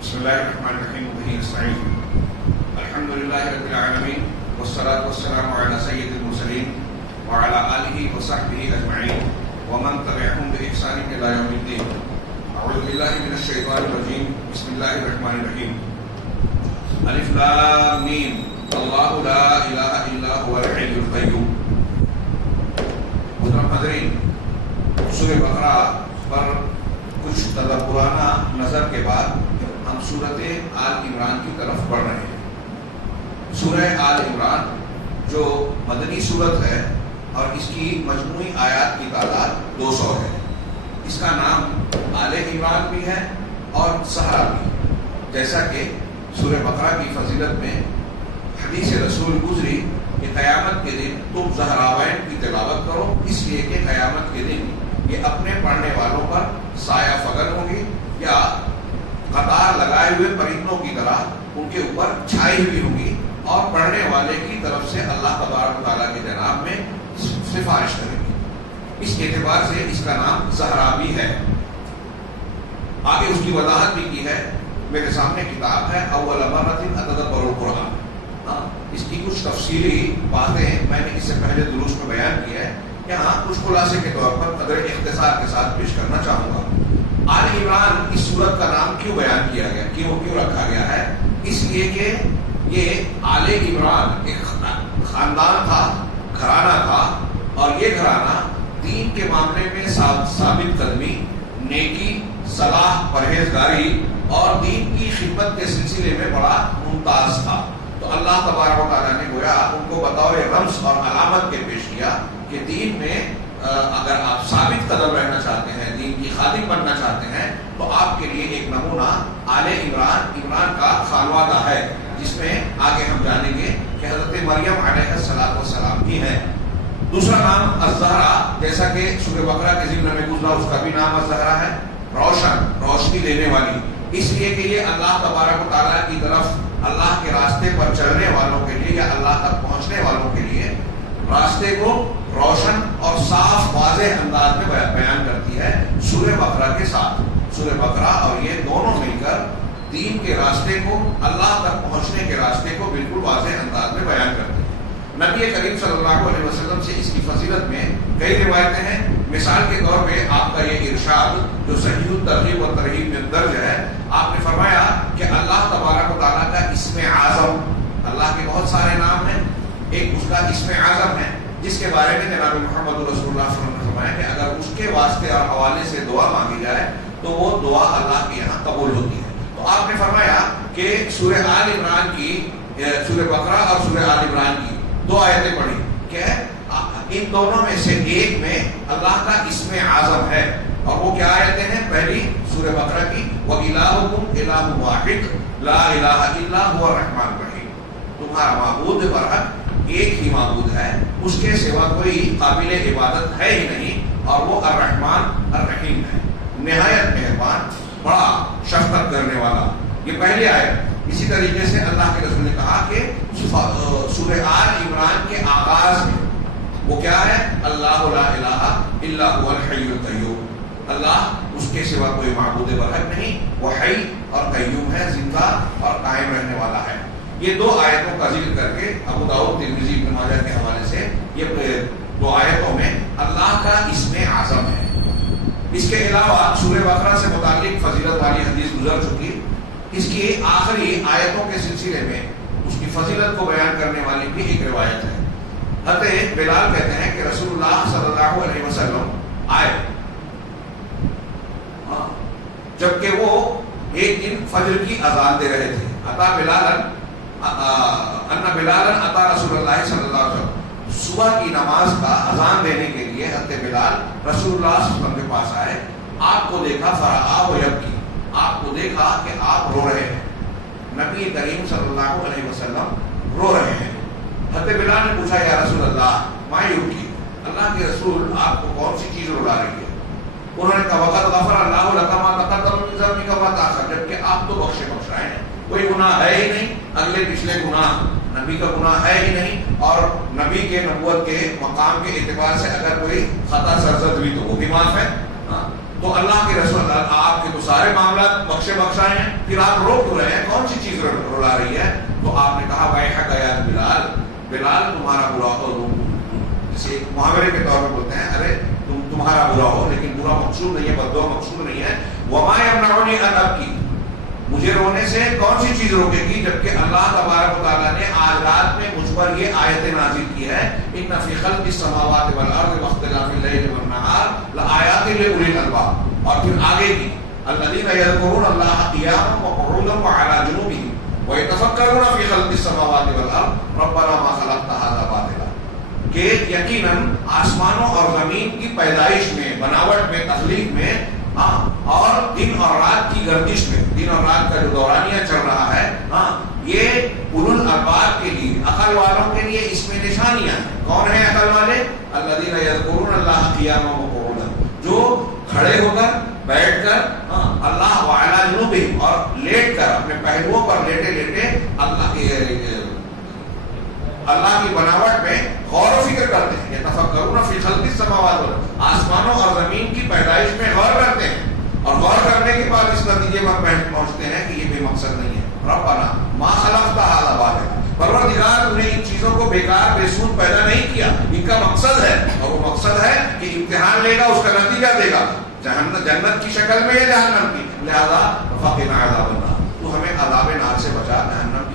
بسم الله الرحمن الرحيم وبه نستعين. الحمد لله رب العالمين والصلاة والسلام على سيد المرسلين وعلى آله وصحبه أجمعين ومن تبعهم بإحسان إلى يوم الدين. أعوذ بالله من الشيطان الرجيم. بسم الله الرحمن الرحيم. الف لام میم اللہ لا الہ الا هو الحی القیوم. محترم حاضرین، سورہ بقرہ پر کچھ تدبرانہ نظر کے بعد ہم سورۃ آل عمران کی طرف بڑھ رہے ہیں. سورہ آل عمران جو مدنی سورت ہے اور اس کی مجموعی آیات کی تعداد 200 ہے. اس کا نام آل عمران بھی ہے اور زہرا بھی، جیسا کہ سورہ بقرہ کی فضیلت میں حدیث رسول گزری کہ قیامت کے دن تم زہراوین کی تلاوت کرو، اس لیے کہ قیامت کے دن یہ اپنے پڑھنے والوں پر سایہ فگن ہوگی یا قطار لگائے ہوئے پرندوں کی طرح ان کے اوپر چھائی ہوئی ہوگی اور پڑھنے والے کی طرف سے اللہ تبارک و تعالیٰ کے جناب میں سفارش کرے گی. اس اعتبار سے اس کا نام زہرا بھی ہے. آگے اس کی وضاحت بھی کی ہے. میرے سامنے کتاب ہے اول مرۃ اتدبر القرآن. اس کی کچھ تفصیلی باتیں میں نے اس سے پہلے دروس میں بیان کی ہے. یہاں کچھ خلاصے کے طور پر قدر اختصار کے ساتھ پیش کرنا چاہوں گا. آل عمران اس سورت کا نام کیوں بیان کیا گیا، کیوں رکھا گیا ہے؟ اس لیے کہ یہ آل عمران ایک خاندان تھا، گھرانہ تھا، اور یہ گھرانہ دین کے معاملے میں ثابت قدمی، نیکی، صلاح، پرہیزگاری اور دین کی خدمت کے سلسلے میں بڑا ممتاز تھا. تو اللہ تبارک و تعالیٰ نے گویا ان کو بطور رمز اور علامت کے پیش کیا کہ دین میں اگر آپ ثابت قدم رہنا چاہتے ہیں، دین کی خادم بننا چاہتے ہیں، تو آپ کے لیے ایک نمونہ آل عمران کا خانوادہ ہے، جس میں آگے ہم جانیں گے کہ حضرت مریم علیہ السلام بھی ہیں. دوسرا نام الزہرا، جیسا کہ سورہ بقرہ کے ضمن میں گزرا، اس کا بھی نام الزہرا ہے. روشنی دینے والی، اس لیے کہ یہ اللہ تبارک و تعالیٰ کی طرف، اللہ کے راستے پر چلنے والوں کے لیے یا اللہ تک پہنچنے والوں کے لیے راستے کو روشن اور صاف واضح انداز میں بیان کرتی ہے سورہ بقرہ کے ساتھ. سورہ بقرہ اور یہ دونوں مل کر دین کے راستے کو، اللہ تک پہنچنے کے راستے کو بالکل واضح انداز میں بیان کرتے ہیں. نبی کریم صلی اللہ علیہ وسلم سے اس کی فضیلت میں کئی روایتیں ہیں. مثال کے طور پہ آپ کا یہ ارشاد جو صحیح الترغیب و ترہیب میں درج ہے، آپ نے فرمایا کہ اللہ تبارک و تعالیٰ کا اسم اعظم، اللہ کے بہت سارے نام ہیں، ایک اس کا اسم اعظم ہے جس کے بارے میں جناب محمد رسول اللہ صلی اللہ علیہ وسلم نے فرمایا کہ اگر اس کے واسطے اور حوالے سے دعا مانگی جائے تو وہ دعا اللہ کے یہاں قبول ہوتی ہے. تو آپ نے فرمایا کہ سورہ آل عمران کی، سورہ بقرہ اور سورہ آل عمران کی 2 آیتیں پڑھی کہ ان دونوں میں سے ایک میں اللہ کا اسم اعظم ہے. اور وہ کیا آیتیں ہیں؟ پہلی سورہ بقرہ کی وَإِلَٰهُكُمْ إِلَٰهٌ وَاحِدٌ لَا إِلَٰهَ إِلَّا هُوَ الرَّحْمَٰنُ الرَّحِيمُ. تمہارا معبود برحق ایک ہی معبود ہے، اس کے سوا کوئی قابل عبادت ہے ہی نہیں، اور وہ الرحمن الرحیم ہے، نہایت مہربان، بڑا شفقت کرنے والا. یہ پہلی آیت. اسی طریقے سے اللہ کے رسول نے کہا کہ سورہ آل عمران کے آغاز میں وہ کیا ہے؟ اللہ لا الہ الا هو الحی القیوم. اللہ، اس کے سوا کوئی معبود برحق نہیں، وہ حی اور قیوم ہے، زندہ اور قائم رہنے والا ہے. یہ 2 آیتوں کا ذکر کر کے ابو داؤد ترمذی ابن ماجہ کے حوالے سے یہ 2 آیتوں میں اللہ کا اسم اعظم ہے. اس کے علاوہ سورہ بقرہ سے متعلق فضیلت والی حدیث گزر چکی. اس کی آخری آیتوں کے سلسلے میں اس کی فضیلت کو بیان کرنے والی بھی ایک روایت ہے. حضرت بلال کہتے ہیں کہ رسول اللہ صلی اللہ علیہ وسلم آئے، جبکہ وہ ایک دن فجر کی اذان دے رہے تھے. عطا بلالا عطا رسول اللہ صلی اللہ علیہ وسلم، صبح کی نماز کا اذان دینے کے لیے حضرت بلال رسول اللہ صلی اللہ علیہ وسلم کے پاس آئے. آپ کو دیکھا فرآہ یبکی، آپ کو دیکھا کہ آپ رو رہے ہیں. نبی کریم صلی اللہ علیہ وسلم رو رہے ہیں. حضرت بلال نے پوچھا یا رسول اللہ ما یبکی، اللہ کے رسول آپ کو کون سی چیز رلا رہی ہے؟ انہوں نے کہا وقت غفر اللہ لک ما تقدم من ذنبک وما تأخر، جبکہ آپ تو بخش رہے ہیں، کوئی گناہ ہے ہی نہیں، اگلے پچھلے گناہ، نبی کا گناہ ہے ہی نہیں، اور نبی کے نبوت کے مقام کے اعتبار سے اگر کوئی خطا سرزد ہوئی تو وہ بھی معاف ہے. تو اللہ کے رسول آپ کے تو سارے معاملات بخشے بخشائے ہیں، پھر آپ رو کیوں رہے ہیں؟ کون سی چیز رلا رہی ہے؟ تو آپ نے کہا ویحک یا بلال، بلال تمہارا برا ہو، جسے محاورے کے طور پہ بولتے ہیں ارے تمہارا برا ہو، لیکن برا مقصود نہیں ہے، بددعا مقصود نہیں ہے. وما یمنعنی ان ابکی، مجھے رونے سے کون سی چیز روکے گی جبکہ اللہ تبارک و تعالیٰ نے آج رات میں مجھ پر یہ آیت نازل کی ہے، ان فی خلق السماوات والارض واختلاف اللیل والنہار لآیات لأولی الالباب. اور پھر آگے کی الذین یذکرون اللہ قیاما وقعودا وعلی جنوبہم ویتفکرون فی خلق السماوات والارض ربنا ما خلقت ھذا باطلا، کہ یقیناً آسمانوں اور زمین کی پیدائش میں، بناوٹ میں، تخلیق میں، اور دن اور رات کی گردش میں، دن اور رات کا جو دورانیہ چل رہا ہے، یہ اولو الالباب کے لیے، عقل والوں کے لیے اس میں نشانیاں ہیں. کون ہیں عقل والے؟ الذین یذکرون اللہ قیاما وقعودا، جو کھڑے ہو کر، بیٹھ کر، اللہ وعلی جنوبہم، اور لیٹ کر، اپنے پہلوؤں پر لیٹے لیٹے اللہ کی بناوٹ میں غور و فکر کرتے ہیں. یتفکرون فی خلق السماوات والارض، آسمانوں اور زمین کی پیدائش میں غور کرتے ہیں، اور غور کرنے کے بعد اس نتیجے پر پہنچتے ہیں کہ یہ بے مقصد نہیں ہے. ربنا ما خلقت ھذا باطلا، پروردگار تو نے ان چیزوں کو بیکار بے سود پیدا نہیں کیا، ان کا مقصد ہے، اور وہ مقصد ہے کہ امتحان لے گا، اس کا نتیجہ دے گا، جنت کی شکل میں یا جہنم کی. لہذا فقنا عذاب النار، تو ہمیں عذاب نار سے بچا، جہنم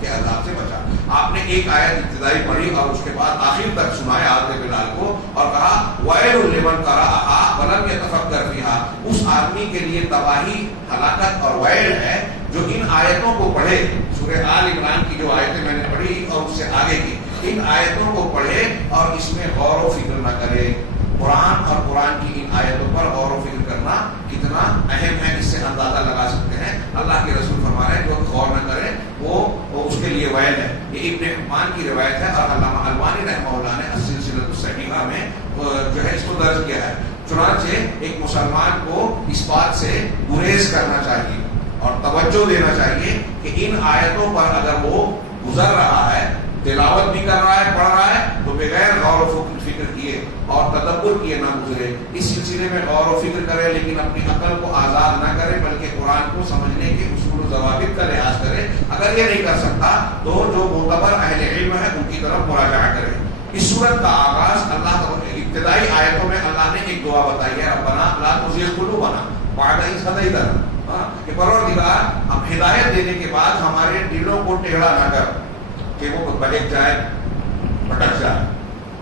کے عذاب سے بچا. آپ نے ایک آیت ابتدائی پڑھی اور اس کے بعد آخر تک سنایا حضرت بلال کو، اور کہا وَيْلٌ لِمَنْ قَرَأَهَا وَلَمْ يَتَفَكَّرْ فِيهَا، اس آدمی کے لیے تباہی، ہلاکت اور ویل ہے جو ان آیتوں کو پڑھے. سورہ آل عمران کی جو آیتیں میں نے پڑھی اور اس سے آگے کی، ان آیتوں کو پڑھے اور اس میں غور و فکر نہ کرے. قرآن اور قرآن کی ان آیتوں پر غور و فکر کرنا کتنا اہم ہے، اس سے اندازہ لگا سکتے ہیں. اللہ کے رسول فرما رہے ہیں جو غور نہ کرے وہ اس کے لیے ویل ہے. یہ ابن حبان کی روایت ہے، اور علامہ البانی رحمہ اللہ نے السلسلۃ الصحیحہ میں جو ہے اس کو درج کیا ہے. چنانچہ ایک مسلمان کو اس بات سے گریز کرنا چاہیے اور توجہ دینا چاہیے کہ ان آیتوں پر اگر وہ گزر رہا ہے، تلاوت بھی کر رہا ہے، پڑھ رہا ہے، تو بغیر غور و فکر کیے اور تدبر کیے نہ گزرے. اس سلسلے میں غور و فکر کرے، لیکن اپنی عقل کو آزاد نہ کرے، بلکہ قرآن کو سمجھنے کے اصول و ضوابط کا لحاظ کرے. اگر یہ نہیں کر سکتا تو جو معتبر اہل علم ہے ان کی طرف مراجعہ کرے. اس صورت کا آغاز اللہ ابتدائی آیتوں میں اللہ نے ایک دعا بتائی ہے، ربنا لا تزغ قلوبنا بعد إذ هديتنا، کہ پروردگار ہم ہدایت دینے کے بعد ہمارے دلوں کو ٹیڑھا نہ کر کہ وہ بھٹک جائے، بھٹک جائے.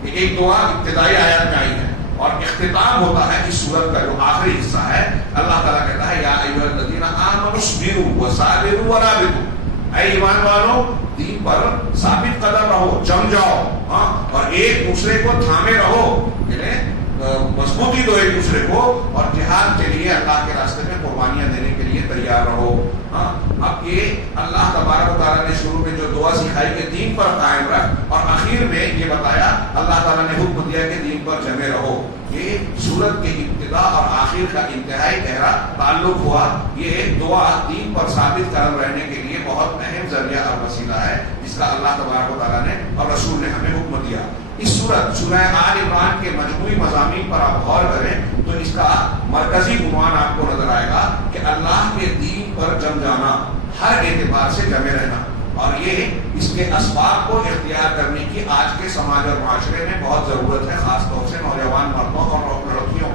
یہ ایک دعا ابتدائی آیات میں آئی ہے، اور اختتام ہوتا ہے اس سورت کا جو آخری حصہ ہے. اللہ تعالیٰ کہتا ہے یا ایھا الذین آمنوا اصبروا وصابروا ورابطوا، اے ایمان والو دین پر ثابت قدم رہو، جم جاؤ، اور ایک دوسرے کو تھامے رہو، یعنی مضبوطی دو ایک دوسرے کو، اور جہاد کے لیے اللہ کے راستے میں قربانیاں دینے کے لیے تیار رہو. اب یہ اللہ تبارک و تعالیٰ نے شروع میں جو دعا سکھائی کہ دین پر قائم رکھ، اور آخر میں یہ بتایا اللہ تعالیٰ نے حکم دیا کہ دین پر جمے رہو. یہ سورت کے ابتدا اور آخر کا انتہائی گہرا تعلق ہوا. یہ دعا دین پر ثابت قدم رہنے کے لیے بہت اہم ذریعہ اور وسیلہ ہے، جس کا اللہ تبارک و تعالیٰ نے اور رسول نے ہمیں حکم دیا. اس سورت سورہ آل عمران کے مجموعی مضامین پر آپ غور کریں تو اس کا مرکزی عنوان آپ کو نظر آئے گا کہ اللہ کے دین پر جم جانا، ہر اعتبار سے جمے رہنا. اور یہ اس کے اسباب کو اختیار کرنے کی آج کے سماج اور معاشرے میں بہت ضرورت ہے، خاص طور سے نوجوان مردوں اور لڑکیوں.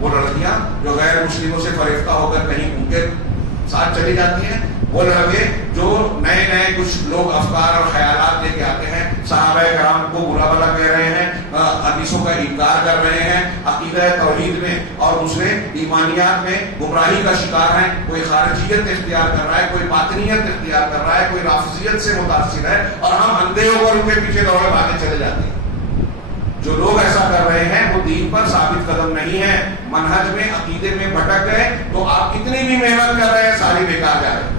وہ لڑکیاں جو غیر مسلموں سے فریفتہ ہو کر کہیں ان کے ساتھ چلی جاتی ہیں، وہ لڑکے جو نئے نئے کچھ لوگ افکار اور خیالات لے کے آتے ہیں، صحابہ کرام کو برا بھلا کہہ رہے ہیں، حدیثوں کا انکار کر رہے ہیں، عقیدہ توحید میں اور دوسرے ایمانیات میں گمراہی کا شکار ہیں. کوئی خارجیت اختیار کر رہا ہے، کوئی باطنیت اختیار کر رہا ہے، کوئی رافضیت سے متاثر ہے، اور ہم اندھے ہو کر ان کے پیچھے دوڑے بھاگے چلے جاتے ہیں. جو لوگ ایسا کر رہے ہیں وہ دین پر ثابت قدم نہیں ہے، منہج میں، عقیدے میں بھٹک گئے، تو آپ کتنی بھی محنت کر رہے ہیں ساری بیکار جا رہی ہے.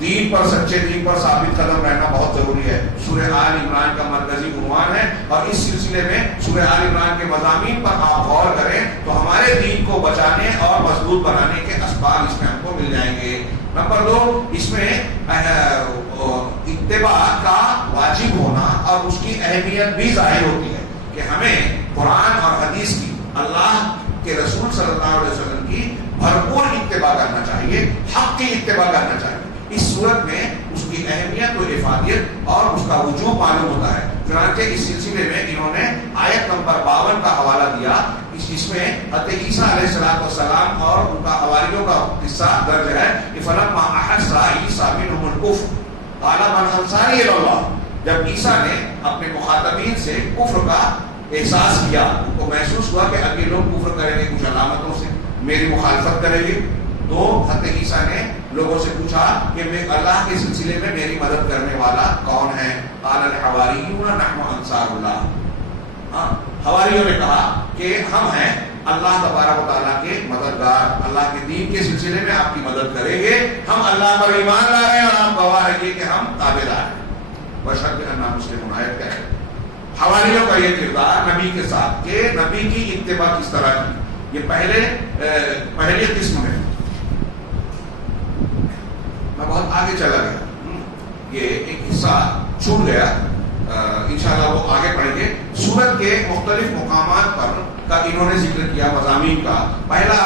دین پر، سچے دین پر ثابت قدم رہنا بہت ضروری ہے. سورہ آل عمران کا مرکزی عنوان ہے، اور اس سلسلے میں سورہ آل عمران کے مضامین پر آپ غور کریں تو ہمارے دین کو بچانے اور مضبوط بنانے کے اسباب اس میں ہم کو مل جائیں گے. نمبر 2، اس میں اتباع کا واجب ہونا اور اس کی اہمیت بھی ظاہر ہوتی ہے کہ ہمیں قرآن اور حدیث کی، اللہ کے رسول صلی اللہ علیہ وسلم کی بھرپور اتباع کرنا چاہیے، حق کی اتباع کرنا چاہیے۔ اس صورت میں اس کی اہمیت و افادیت اور اس کا وجوب معلوم ہوتا ہے۔ چنانچہ اس سلسلے میں انہوں نے آیت نمبر 52 کا حوالہ دیا، اس میں حضرت عیسیٰ علیہ السلام اور ان کا حواریوں کا قصہ درج ہے کہ فلما احس عیسیٰ منہم الکفر قال من انصاری الی اللہ، جب عیسیٰ نے اپنے مخاطبین سے کفر کا احساس کیا، ان کو محسوس ہوا کہ اب یہ لوگ کفر کریں گے کچھ علامتوں سے، میری مخالفت کریں گے، تو حضرت عیسیٰ نے لوگوں سے پوچھا کہ میں اللہ کے سلسلے میں میری مدد کرنے والا کون ہے؟ قال الحواریون نحن انصار اللہ، حواریوں نے کہا کہ ہم ہیں اللہ تبارک و تعالیٰ کے مددگار، اللہ کے دین کے سلسلے میں آپ کی مدد کریں گے، ہم اللہ پر ایمان لا رہے ہیں اور آپ گواہ ہیں کہ ہم تابعدار ہیں۔ بشرط اننا مسلمون آیت کیا ہے؟ حواریوں کا یہ کردار نبی کے ساتھ کہ نبی کی اتباع کس طرح کی، یہ پہلی قسم ہے۔ میں بہت آگے چلا گیا، یہ ایک حصہ چھوٹ گیا، انشاءاللہ وہ آگے پڑھیں گے۔ سورت کے مختلف مقامات پر کا انہوں نے ذکر کیا مضامین کا۔ پہلا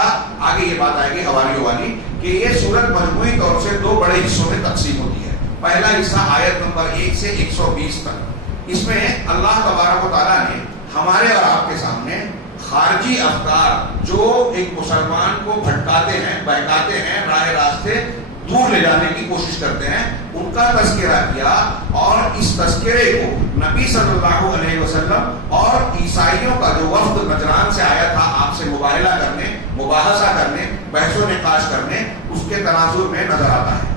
آگے یہ بات آئے گی حواریوں والی کہ یہ سورت مجموعی طور سے دو بڑے حصوں میں تقسیم ہوتی ہے۔ پہلا حصہ آیت نمبر 1 سے 120 تک، اس میں اللہ تبارک و تعالیٰ نے ہمارے اور آپ کے سامنے خارجی افکار جو ایک مسلمان کو بھٹکاتے ہیں، بہکاتے ہیں، راہ راستے دور لے جانے کی کوشش کرتے ہیں، ان کا تذکرہ کیا، اور اس تذکرے کو نبی صلی اللہ علیہ وسلم اور عیسائیوں کا جو وفد نجران سے آیا تھا آپ سے مباہلہ کرنے، مباحثہ کرنے، بحث و نقاش کرنے، اس کے تناظر میں نظر آتا ہے۔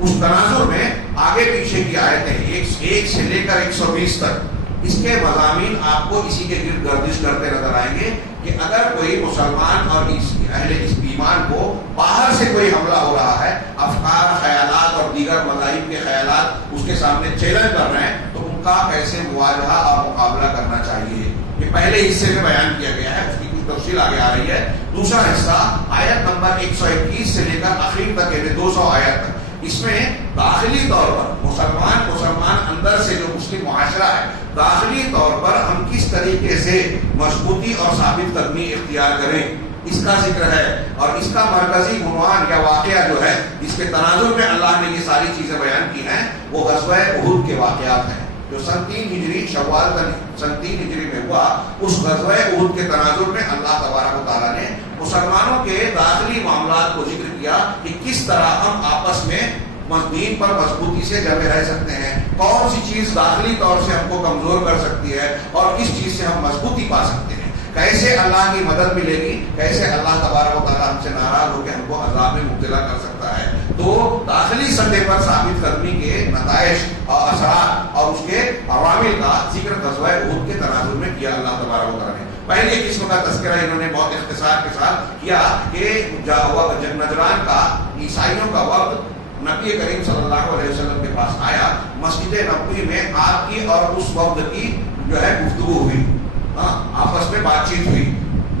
اس تناظر میں آگے پیچھے کی آیتیں 1 سے لے کر 120 تک، اس کے مضامین آپ کو اسی کے گرد گردش کرتے نظر آئیں گے کہ اگر کوئی مسلمان اور اہل اس ایمان کو باہر سے کوئی حملہ ہو رہا ہے، افکار، خیالات اور دیگر مذاہب کے خیالات اس کے سامنے چیلنج کر رہے ہیں، تو ان کا کیسے مواجہہ اور مقابلہ کرنا چاہیے، یہ پہلے حصے میں بیان کیا گیا ہے، اس کی کچھ تفصیل آگے آ رہی ہے۔ دوسرا حصہ آیت نمبر 121 سے لے کر آخر تک، یعنی 200 آیت تک، اس میں داخلی طور پر مسلمان اندر سے جو مسلم معاشرہ ہے، داخلی طور پر ہم کس طریقے سے مضبوطی اور ثابت قدمی اختیار کریں، اس کا ذکر ہے۔ اور اس کا مرکزی عنوان یا واقعہ جو ہے، اس کے تناظر میں اللہ نے یہ ساری چیزیں بیان کی ہیں، وہ غزوہ احد کے واقعات ہیں جو سن 3 ہجری شوال سن 3 ہجری میں ہوا۔ اس غزوہ احد کے تناظر میں اللہ تبارک و تعالیٰ نے مسلمانوں کے داخلی معاملات کو ذکر کیا کہ کس طرح ہم آپس میں دین پر مضبوطی سے جمے رہ سکتے ہیں، کون سی چیز داخلی طور سے ہم کو کمزور کر سکتی ہے اور کس چیز سے ہم مضبوطی پا سکتے ہیں، کیسے اللہ کی مدد ملے گی، کیسے اللہ تبارک و تعالیٰ ہم سے ناراض ہو کے ہم کو عذاب میں مبتلا کر سکتا ہے۔ تو داخلی سطح پر ثابت قدمی کے نتائج اور اثرات اور اس کے عوامل کا ذکر غزوہ احد کے تناظر میں کیا اللہ تبارک و تعالیٰ نے۔ پہلی قسم کا تذکرہ انہوں نے بہت اختصار کے ساتھ کیا کہ جب نجران کا عیسائیوں کا وقت نبی کریم صلی اللہ علیہ وسلم کے پاس آیا، مسجد نبوی میں آپ کی اور اس وفد کی جو ہے گفتگو ہوئی، آپس میں بات چیت ہوئی۔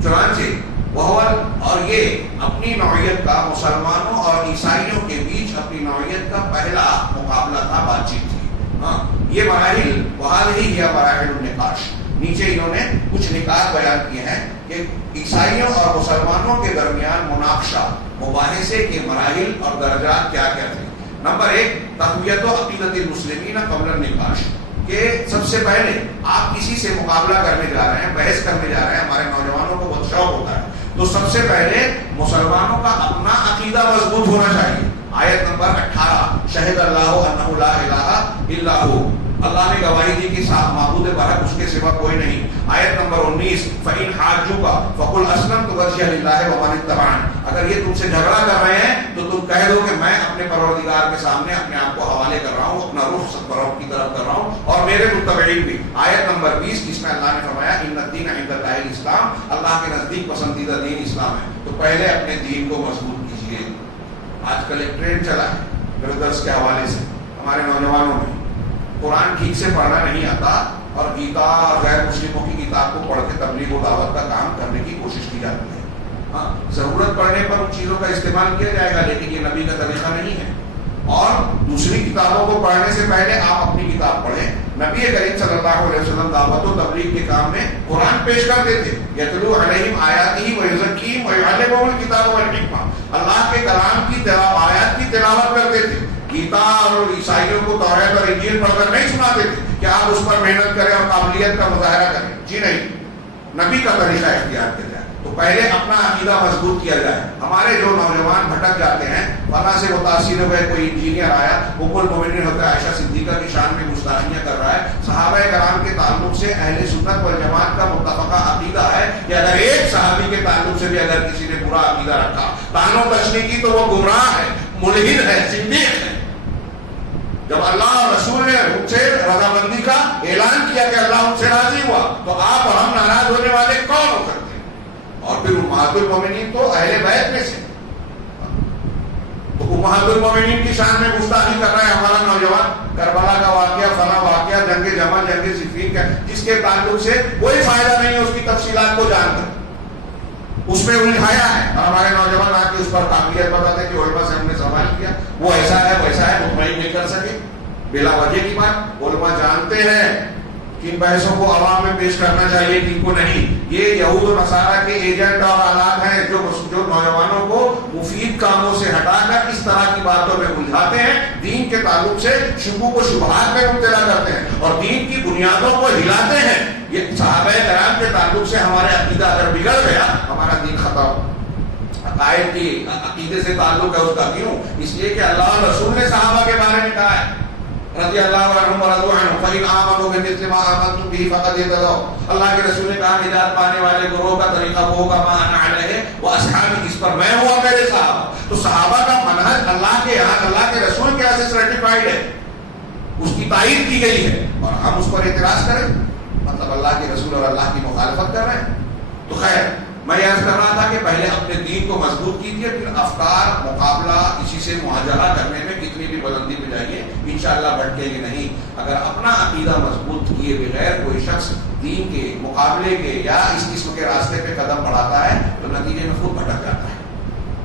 چنانچہ وہ اور یہ اپنی نوعیت کا مسلمانوں اور عیسائیوں کے بیچ اپنی نوعیت کا پہلا مقابلہ تھا، بات چیت تھی۔ یہ مراحل بحال ہی یا مراحل النقاش، نیچے انہوں نے کچھ نکات بیان کیے ہیں کہ عیسائیوں اور مسلمانوں کے درمیان مناقشہ، مباحثے کے مراحل اور درجات کیا کیا تھے۔ نمبر 1، تقویت و عقیدت المسلمین قبل النقاش، کہ سب سے پہلے آپ کسی سے مقابلہ کرنے جا رہے ہیں، بحث کرنے جا رہے ہیں، ہمارے نوجوانوں کو بہت شوق ہوتا ہے، تو سب سے پہلے مسلمانوں کا اپنا عقیدہ مضبوط ہونا چاہیے۔ آیت نمبر 18، شہد اللہ انہ لا الہ الا ہو، اللہ نے گواہی دی کہ معبود برحق اس کے سوا کوئی نہیں۔ آیت نمبر 19، فَإِنْ حَاجُّوكَ فَقُلْ أَسْلَمْتُ وَجْهِيَ لِلَّهِ وَمَنِ اتَّبَعَنِ، اگر یہ تم سے جھگڑا کر رہے ہیں تو تم کہہ دو کہ میں اپنے پروردگار کے سامنے اپنے آپ کو حوالے کر رہا ہوں، اپنا رخ پرور کی طرف کر رہا ہوں، اور میرے متبعین بھی۔ آیت نمبر 20، جس میں اللہ نے فرمایا ان الدین عند اللہ الاسلام، اللہ کے نزدیک پسندیدہ دین اسلام ہے۔ تو پہلے اپنے دین کو مضبوط کیجیے۔ آج کل ایک ٹرینڈ چلا ہے میرے درس کے حوالے سے، ہمارے نوجوانوں میں قرآن ٹھیک سے پڑھنا نہیں آتا اور گیتا اور غیر مسلموں کی کتاب کو پڑھ کے تبلیغ و دعوت کا کام کرنے کی کوشش کی جاتی ہے۔ ہاں، ضرورت پڑنے پر ان چیزوں کا استعمال کیا جائے گا، لیکن یہ نبی کا طریقہ نہیں ہے۔ اور دوسری کتابوں کو پڑھنے سے پہلے آپ اپنی کتاب پڑھیں، نبی کریم صلی اللہ علیہ وسلم دعوت و تبلیغ کے کام میں قرآن پیش کرتے تھے. یتلو علیہم آیاتہ ویزکیہم ویعلمہم الکتاب والحکمہ. اللہ کے کلام کی آیات کی تلاوت کرتے تھے. گیتا اور عیسائیوں کو توریت اور انجیل پڑھ کر نہیں سناتے تھے کہ آپ اس پر محنت کریں اور قابلیت کا مظاہرہ کریں. جی نہیں, نبی کا طریقہ اختیار کیا جائے. تو پہلے اپنا عقیدہ مضبوط کیا جائے. ہمارے جو نوجوان بھٹک جاتے ہیں, فلاں سے متاثر ہوئے, کوئی انجینئر آیا, ام المومنین حضرت عائشہ صدیقہ کی شان میں گستاخیاں کر رہا ہے. صحابہ کرام کے تعلق سے اہل سنت والجماعت کا متفقہ عقیدہ ہے کہ اگر ایک صحابی کے تعلق سے بھی اگر کسی نے برا عقیدہ رکھا, تعلق تشریح کی, تو وہ گمراہ ہے, ملحد ہے, زندیق ہے. جب اللہ اور رسول نے ان سے رضامندی کا اعلان کیا کہ اللہ ان سے راضی ہوا, تو آپ اور ہم ناراض ہونے والے کون ہو سکتے ہیں؟ اور پھر امہات المومنین تو اہل بیت میں سے. تو امہات المومنین کی شان میں گستاخی کر رہا ہے ہمارا نوجوان. کربلا کا واقعہ, فلاں واقعہ, جنگ جمل, جنگ صفین کا, جس کے تعلق سے کوئی فائدہ نہیں ہے اس کی تفصیلات کو جان کر. اس میں الجھایا ہے, اور ہمارے نوجوان آ کے اس پر قابلیت بتاتے کہ علماء سے ہم نے سوال کیا, وہ ایسا ہے ویسا ہے, مطمئن نہیں کر سکے. بلا وجہ کی بات. علماء جانتے ہیں کن بحثوں کو عوام میں پیش کرنا چاہیے, کن کو نہیں. یہ یہود و نصارہ کے ایجنٹ اور آلات ہیں جو نوجوانوں کو مفید کاموں سے ہٹا کر اس طرح کی باتوں میں الجھاتے ہیں, دین کے تعلق سے شکوک و شبہات میں مبتلا کرتے ہیں, اور دین کی بنیادوں کو ہلاتے ہیں. یہ صحابہ کرام کے تعلق سے ہمارے عقیدہ اگر بگڑ گیا, ہمارا دین ختم. عقائد کی عقیدے سے تعلق ہے اس کا. کیوں؟ اس لیے کہ اللہ اور رسول نے صحابہ کے بارے میں کہا ہے رضی اللہ عنہم ورضوا عنہ فإن آمنوا بمثل ما آمنتم به فقد اهتدوا. اللہ کے رسول نے کہا نجات پانے والے گروہ کا طریقہ وہ ہوگا ما انا علیہ واصحابی, اس پر میں ہوں اور میرے صحابہ. تو صحابہ کا منہج اللہ کے یہاں, اللہ کے رسول کے یہاں سے سرٹیفائڈ ہے, اس کی تائید کی گئی ہے, اور ہم اس پر اعتراض کریں مطلب اللہ کے رسول اور اللہ کی مخالفت کر رہے ہیں. تو خیر, میں یہ عرض کر رہا تھا کہ پہلے اپنے دین کو مضبوط کیجیے, پھر افکار مقابلہ اسی سے مواجہہ کرنے میں کتنی بھی بلندی پہ جائیے, انشاءاللہ بھٹکے گے نہیں. اگر اپنا عقیدہ مضبوط کیے بغیر کوئی شخص دین کے مقابلے کے یا اس قسم کے راستے پہ قدم بڑھاتا ہے, تو نتیجے میں خود بھٹک جاتا ہے.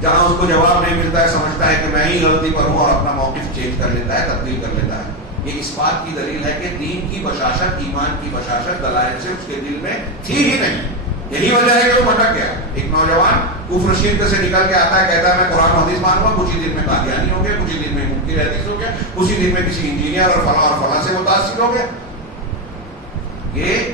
جہاں اس کو جواب نہیں ملتا ہے, سمجھتا ہے کہ میں ہی غلطی پر ہوں, اور اپنا موقف چینج کر لیتا ہے, تبدیل کر لیتا ہے. یہ اس بات کی دلیل ہے کہ دین کی بشاشت, ایمان کی بشاشت دلائل سے اس کے دل میں تھی ہی نہیں. یہی وجہ ہے کہ وہ بھٹک گیا. ایک نوجوان کفر شرک سے نکل کے آتا ہے, کہتا ہے میں قرآن و حدیث مانوں گا, کچھ ہی دن میں قادیانی ہو گیا, کچھ ہی دن میں منکر حدیث ہو گیا, کچھ ہی دن میں کسی انجینئر اور فلاں سے متاثر ہو گیا. یہ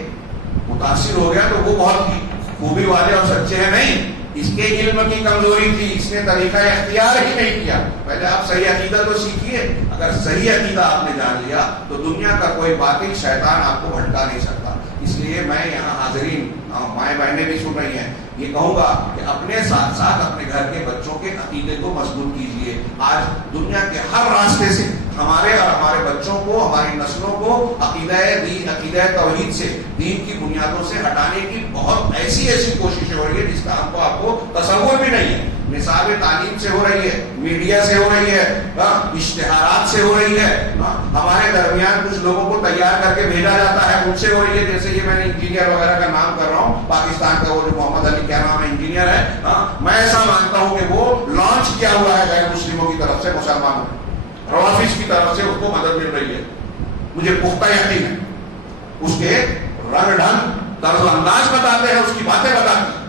متاثر ہو گیا تو وہ بہت خوبی والے اور سچے ہیں نہیں, اس کے علم کی کمزوری تھی, اس نے طریقہ اختیار ہی نہیں کیا. پہلے آپ صحیح عقیدہ تو سیکھیے. اگر صحیح عقیدہ آپ نے جان لیا تو دنیا کا کوئی باطل شیطان آپ کو بھٹکا نہیں سکتا. اس لیے میں یہاں حاضرین مائیں بہنیں بھی سن رہی ہیں, یہ کہوں گا کہ اپنے ساتھ ساتھ اپنے گھر کے بچوں کے عقیدے کو مضبوط کیجیے. آج دنیا کے ہر راستے سے ہمارے اور ہمارے بچوں کو, ہماری نسلوں کو عقیدہ توحید سے, دین کی بنیادوں سے ہٹانے کی بہت ایسی کوششیں ہو رہی ہے جس کا ہم کو آپ کو تصور بھی نہیں ہے. نصاب تعلیم سے ہو رہی ہے, میڈیا سے ہو رہی ہے, اشتہارات سے ہو رہی ہے, ہمارے درمیان کچھ لوگوں کو تیار کر کے بھیجا جاتا ہے, ان سے ہو رہی ہے. جیسے یہ میں نے انجینئر وغیرہ کا نام کر رہا ہوں, پاکستان کا وہ جو محمد علی کیا نام ہے انجینئر ہے, میں ایسا مانتا ہوں کہ وہ لانچ کیا ہوا ہے غیر مسلموں کی طرف سے, مسلمانوں روافظ کی طرف سے اس کو مدد مل رہی ہے. مجھے پختہ یقین ہے. اس کے رنگ ڈھنگ, طرز و انداز بتاتے ہیں, اس کی باتیں بتاتے ہیں.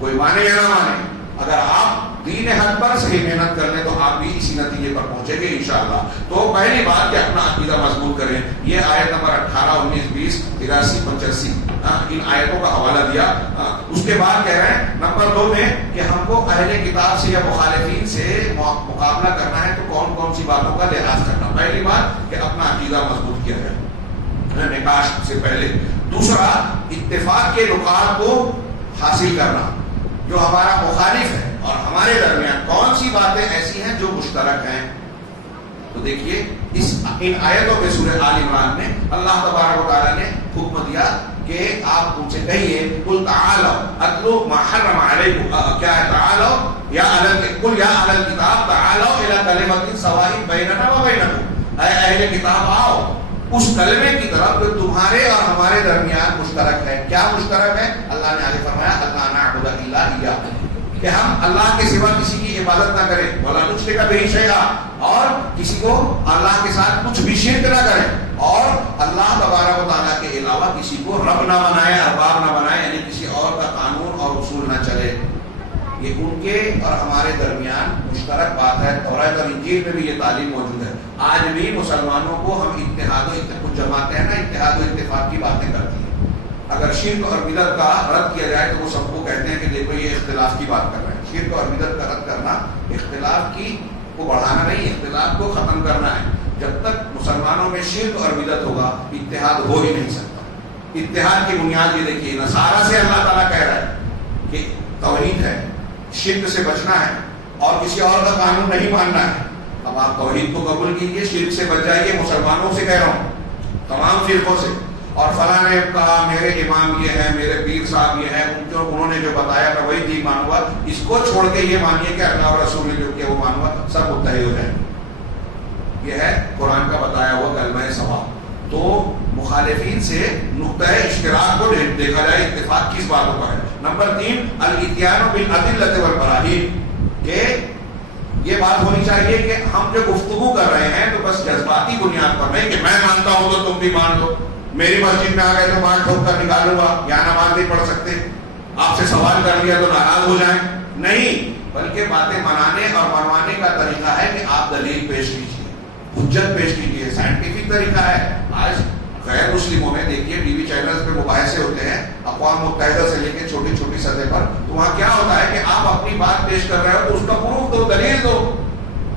کوئی مانے یا نہ مانے, اگر آپ دین حق پر صحیح محنت کر لیں تو آپ بھی اسی نتیجے پر پہنچیں گے انشاءاللہ. تو پہلی بات کہ اپنا عقیدہ مضبوط کریں. یہ آیت نمبر 18, 19, 20, 83, 85 ان آیتوں کا حوالہ دیا. اس کے بعد کہہ رہے ہیں نمبر 2 میں کہ ہم کو اہل کتاب سے یا مخالفین سے مقابلہ کرنا ہے تو کون کون سی باتوں کا لحاظ کرنا. پہلی بات کہ اپنا عقیدہ مضبوط کیا جائے نکاح سے پہلے. دوسرا, اتفاق کے نکات کو حاصل کرنا. جو ہمارا مخالف ہے اور ہمارے درمیان کون سی باتیں ایسی ہیں جو مشترک ہیں. تو دیکھیے ان آیتوں میں سورہ آل عمران میں اللہ تبارک و تعالی نے حکم دیا کہ آپ ان سے کہیے قل تعالوا اتلو ما حرم علیکم, کیا ہے تعالوا یا قل یا اہل الکتاب تعالوا الی کلمۃ سواء بیننا و بینکم, اے اہل کتاب آؤ اس کلمے کی طرف جو تمہارے اور ہمارے درمیان مشترک ہے. کیا مشترک ہے؟ اللہ نے آگے فرمایا اللہ نعبد الا اياه, کہ ہم اللہ کے سوا کسی کی عبادت نہ کریں, ولا نشرک به شیئا, اور کسی کو اللہ کے ساتھ کچھ بھی شرک نہ کریں, اور اللہ تبارک و تعالیٰ کے علاوہ کسی کو رب نہ بنائے، ارباب نہ بنائے، یعنی کسی اور کا قانون اور اصول نہ چلے. یہ ان کے اور ہمارے درمیان مشترک بات ہے. توراۃ اور انجیل میں بھی یہ تعلیم موجود ہے. آج بھی مسلمانوں کو ہم اتحاد و کچھ جماعتیں ہیں نا اتحاد و اتفاق کی باتیں کرتی ہیں. اگر شرک اور بدعت کا رد کیا جائے تو وہ سب کو کہتے ہیں کہ دیکھو یہ اختلاف کی بات کر رہے ہیں. شرک اور بدعت کا رد کرنا اختلاف کی کو بڑھانا نہیں، اختلاف کو ختم کرنا ہے. جب تک مسلمانوں میں شرک اور بدعت ہوگا اتحاد ہو ہی نہیں سکتا. اتحاد کی بنیاد یہ دیکھیے، نصارہ سے اللہ تعالیٰ کہہ رہا ہے کہ توحید ہے، شرک سے بچنا ہے اور کسی اور کا قانون نہیں ماننا ہے. اب آپ توحید کو قبول کیجئے، شرک سے بچ جائیے. مسلمانوں سے کہہ رہا ہوں، تمام فرقوں سے. اور فلاں نے کہا میرے امام یہ ہے، میرے پیر صاحب یہ ہے، انہوں نے جو بتایا میں وہی دین مانوں گا، اس کو چھوڑ کے یہ مانیے کہ اللہ اور رسول نے جو کیا وہ مانوں گا، سب متحد ہو جائیں. یہ ہے قرآن کا بتایا ہوا کلمہ سوا. تو مخالفین سے نقطۂ اشتراک کو دیکھا جائے، اتفاق کس باتوں پر ہے. نمبر 3 الاتیان بالادلۃ والبراہین، کہ یہ بات ہونی چاہیے کہ ہم جو گفتگو کر رہے ہیں تو بس جذباتی بنیاد پر نہیں کہ میں مانتا ہوں تو تم بھی مان لو، میری مسجد میں آ گئے تو مار ٹھوک کر نکالوں گا، یہاں نماز نہیں پڑھ سکتے، آپ سے سوال کر لیا تو ناراض ہو جائیں. نہیں، بلکہ باتیں منانے اور منوانے کا طریقہ ہے کہ آپ دلیل پیش کیجیے، حجت پیش کیجیے. سائنٹیفک طریقہ ہے. آج غیر مسلموں میں دیکھیے ٹی وی چینلز پہ مباحثے ہوتے ہیں اقوام متحدہ سے لے کے چھوٹی چھوٹی سطح پر، تو وہاں کیا ہوتا ہے کہ آپ اپنی بات پیش کر رہے ہو تو اس کا پروف دو، دلیل دو.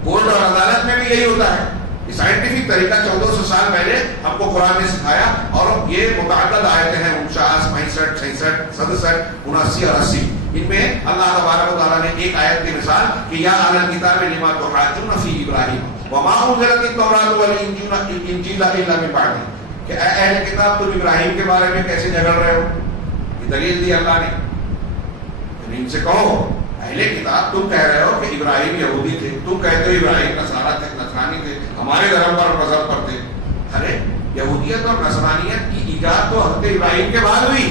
کورٹ اور عدالت میں بھی یہی ہوتا ہے. یہ سائنٹیفک طریقہ 1400 سال پہلے ہم کو قرآن نے سکھایا. اور یہ متعدد آیتیں ہیں، 49 65 66 67 79 اور 80. ان میں اللہ تبارک و تعالیٰ نے ایک آیت کی مثال کہ یا اہل الکتاب لما تحاجون فی ابراہیم وما انزلت التوراۃ والانجیل الا من بعدہ، کہ اے اہل کتاب تم ابراہیم کے بارے میں کیسے جھگڑ رہے ہو. یہ دلیل دی اللہ نے. ان سے کہو اہل کتاب تم کہہ رہے ہو کہ ابراہیم یہودی تھے، تم کہتے ہو ابراہیم نصارہ تھے، نصرانی تھے، ہمارے دھرم پر مذہب پر تھے. ارے یہودیت اور نصرانیت کی ایجاد تو حضرت ابراہیم کے بعد ہوئی.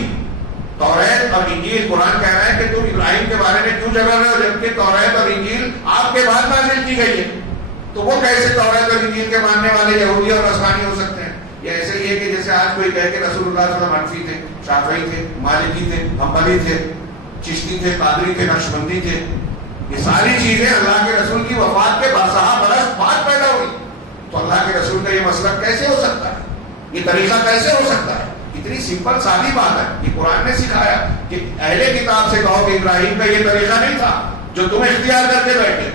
توریت اور انجیل قرآن کہہ رہا ہے کہ تم ابراہیم کے بارے میں کیوں جھگڑ رہے ہو جبکہ توریت اور انجیل آپ کے بعد نازل کی گئی ہے. تو وہ کیسے توریت اور انجیل کے ماننے والے یہودی اور نصرانی ہو سکتے ہیں؟ یہ ایسے ہی ہے کہ جیسے آج کوئی کہے کہ رسول اللہ صلی اللہ علیہ وسلم حنفی تھے، شافعی تھے، مالکی تھے، حنبلی تھے، چشتی تھے، قادری تھے، نقشبندی تھے. یہ ساری چیزیں اللہ کے رسول کی وفات کے برسہ برس بعد پیدا ہوئی. تو اللہ کے رسول کا یہ مسلک کیسے ہو سکتا ہے؟ یہ طریقہ کیسے ہو سکتا ہے؟ اتنی سمپل سادی بات ہے. یہ قرآن نے سکھایا کہ اہل کتاب سے کہو کہ ابراہیم کا یہ طریقہ نہیں تھا جو تم اختیار کر کے بیٹھے.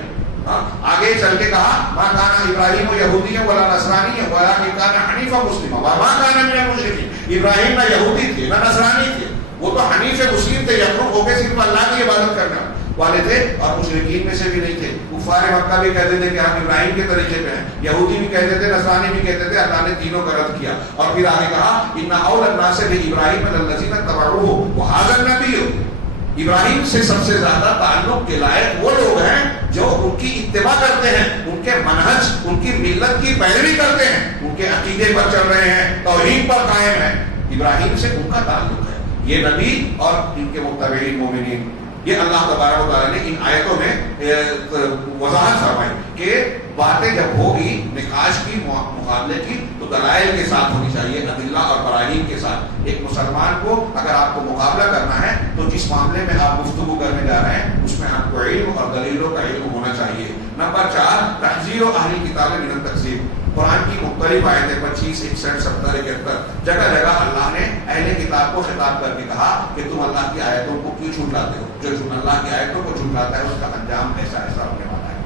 آگے چل کے کہا ما کان ابراہیم یہودی ولا نصرانی ولکن کان حنیفا مسلما وما کان من المشرکین. ابراہیم نہ یہودی تھے نہ نصرانی تھے، وہ تو حنیف مسلم تھے، یکفر ہو کے صرف اللہ کی عبادت کرنے والے تھے اور مشرکین میں سے بھی نہیں تھے. کفار مکہ بھی کہتے تھے کہ ہم ابراہیم کے طریقے پہ ہیں، یہودی بھی کہتے تھے، نصرانی بھی کہتے تھے. اللہ نے تینوں کا رد کیا اور پھر آگے کہا ان اول الناس بابراہیم الذین اتبعوہ وھذا النبی. ابراہیم سے سب سے زیادہ تعلق کے لائق وہ لوگ ہیں جو ان کی اتباع کرتے ہیں، ان کے منہج، ان کی ملت کی پیروی کرتے ہیں، ان کے عقیدے پر چل رہے ہیں، توحید پر قائم ہیں. ابراہیم سے ان کا تعلق ہے. یہ نبی اور ان کے متبعین مومنین. یہ اللہ تبارک و تعالیٰ نے ان آیتوں میں وضاحت فرمائی کہ باتیں جب ہوگی نقاش کی مقابلے کی تو دلائل کے ساتھ ہونی چاہیے، ادلہ اور براہین کے ساتھ. ایک مسلمان کو اگر آپ کو مقابلہ کرنا ہے تو جس معاملے میں آپ گفتگو کرنے جا رہے ہیں اس میں آپ کو علم اور دلیلوں کا علم ہونا چاہیے. نمبر 4 تحذیر و اہل کتاب من التکذیب. قرآن کی مختلف آیتیں 25 61 70 71 جگہ جگہ اللہ نے اہل کتاب کو خطاب کر کے کہا کہ تم اللہ کی آیتوں کو کیوں جھٹلاتے ہو. جو اللہ کی آیتوں کو جھٹلاتا ہے اس کا انجام ایسا ایسا ہونے والا ہے،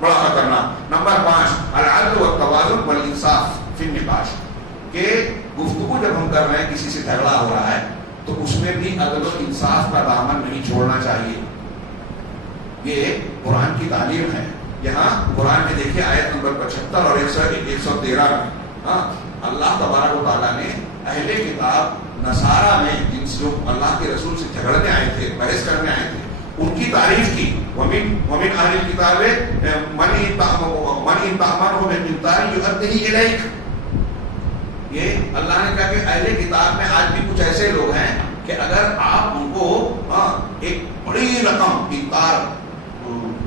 بڑا خطرناک. نمبر 5 العدل والتوازن والانصاف فی النقاش. کہ گفتگو جب ہم کر رہے ہیں کسی سے جھگڑا ہو رہا ہے تو اس میں بھی عدل و انصاف کا دامن نہیں چھوڑنا چاہیے. یہ قرآن کی تعلیم ہے. یہاں قرآن میں دیکھیے آیت نمبر 75 اور 113 میں اللہ تبارک و تعالیٰ نے اہل کتاب نصارہ میں جن سے جو اللہ کے رسول سے جھگڑنے آئے تھے، بحث کرنے آئے تھے، ان کی تعریف کی. ومن اہل الکتاب من تأمنه بقنطار یؤدیہ الیک. یہ اللہ نے کہا کہ اہل کتاب میں آج بھی کچھ ایسے لوگ ہیں کہ اگر آپ ان کو ایک بڑی رقم قنطار،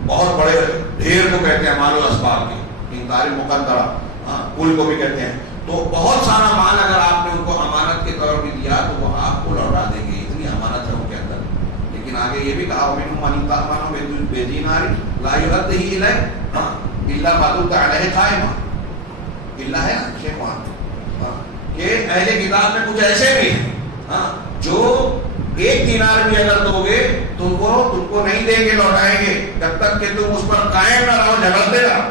بہت بڑے ڈھیر کو کہتے ہیں مال و اسباب کے، قنطار مقدرہ، پل کو بھی کہتے ہیں، تو بہت سارا مال اگر آپ نے ان کو امانت کے طور پہ دیا تو وہ آپ کو لوٹا دیں گے، اتنی امانت ہے ان کے اندر. لیکن آگے یہ بھی کہا وَمِنْهُمْ مَنِ تَأْمَنُهُ بِدِينَارٍ لَا يُؤَدِّهُ إِلَيْكَ إِلَّا مَا دُمْتَ عَلَيْهِ قَائِمًا. اللہ ہے نا شیخ وہاں کہ اہل کتاب میں کچھ ایسے بھی ہیں جو 1 دینار بھی اگر دو گے تو وہ تم کو نہیں دیں گے، لوٹائیں گے جب تک کہ تم اس پر قائم نہ رہو، جھگڑتے رہو.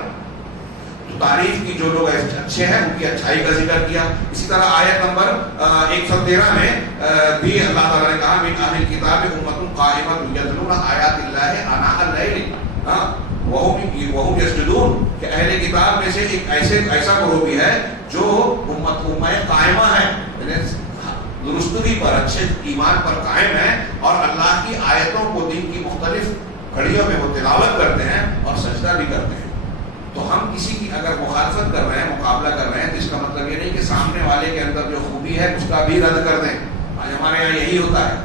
تو تعریف کی جو لوگ اچھے ہیں ان کی اچھائی کا ذکر کیا. اسی طرح آیت نمبر 113 میں بھی اللہ تعالیٰ نے کہا من اہل الکتاب امۃ قائمۃ یتلون آیات اللہ آناء اللیل وہم یسجدون، کہ اہل کتاب میں سے ایک ایسا گروہ بھی ہے جو امہ قائمہ ہے، درستگی پر، اچھے ایمان پر قائم ہے اور اللہ کی آیتوں کو دین کی مختلف گھڑیوں میں وہ تلاوت کرتے ہیں اور سجدہ بھی کرتے ہیں. تو ہم کسی کی اگر مخالفت کر رہے ہیں، مقابلہ کر رہے ہیں، تو اس کا مطلب یہ نہیں کہ سامنے والے کے اندر جو خوبی ہے اس کا بھی رد کر دیں. آج ہمارے یہاں یہی ہوتا ہے،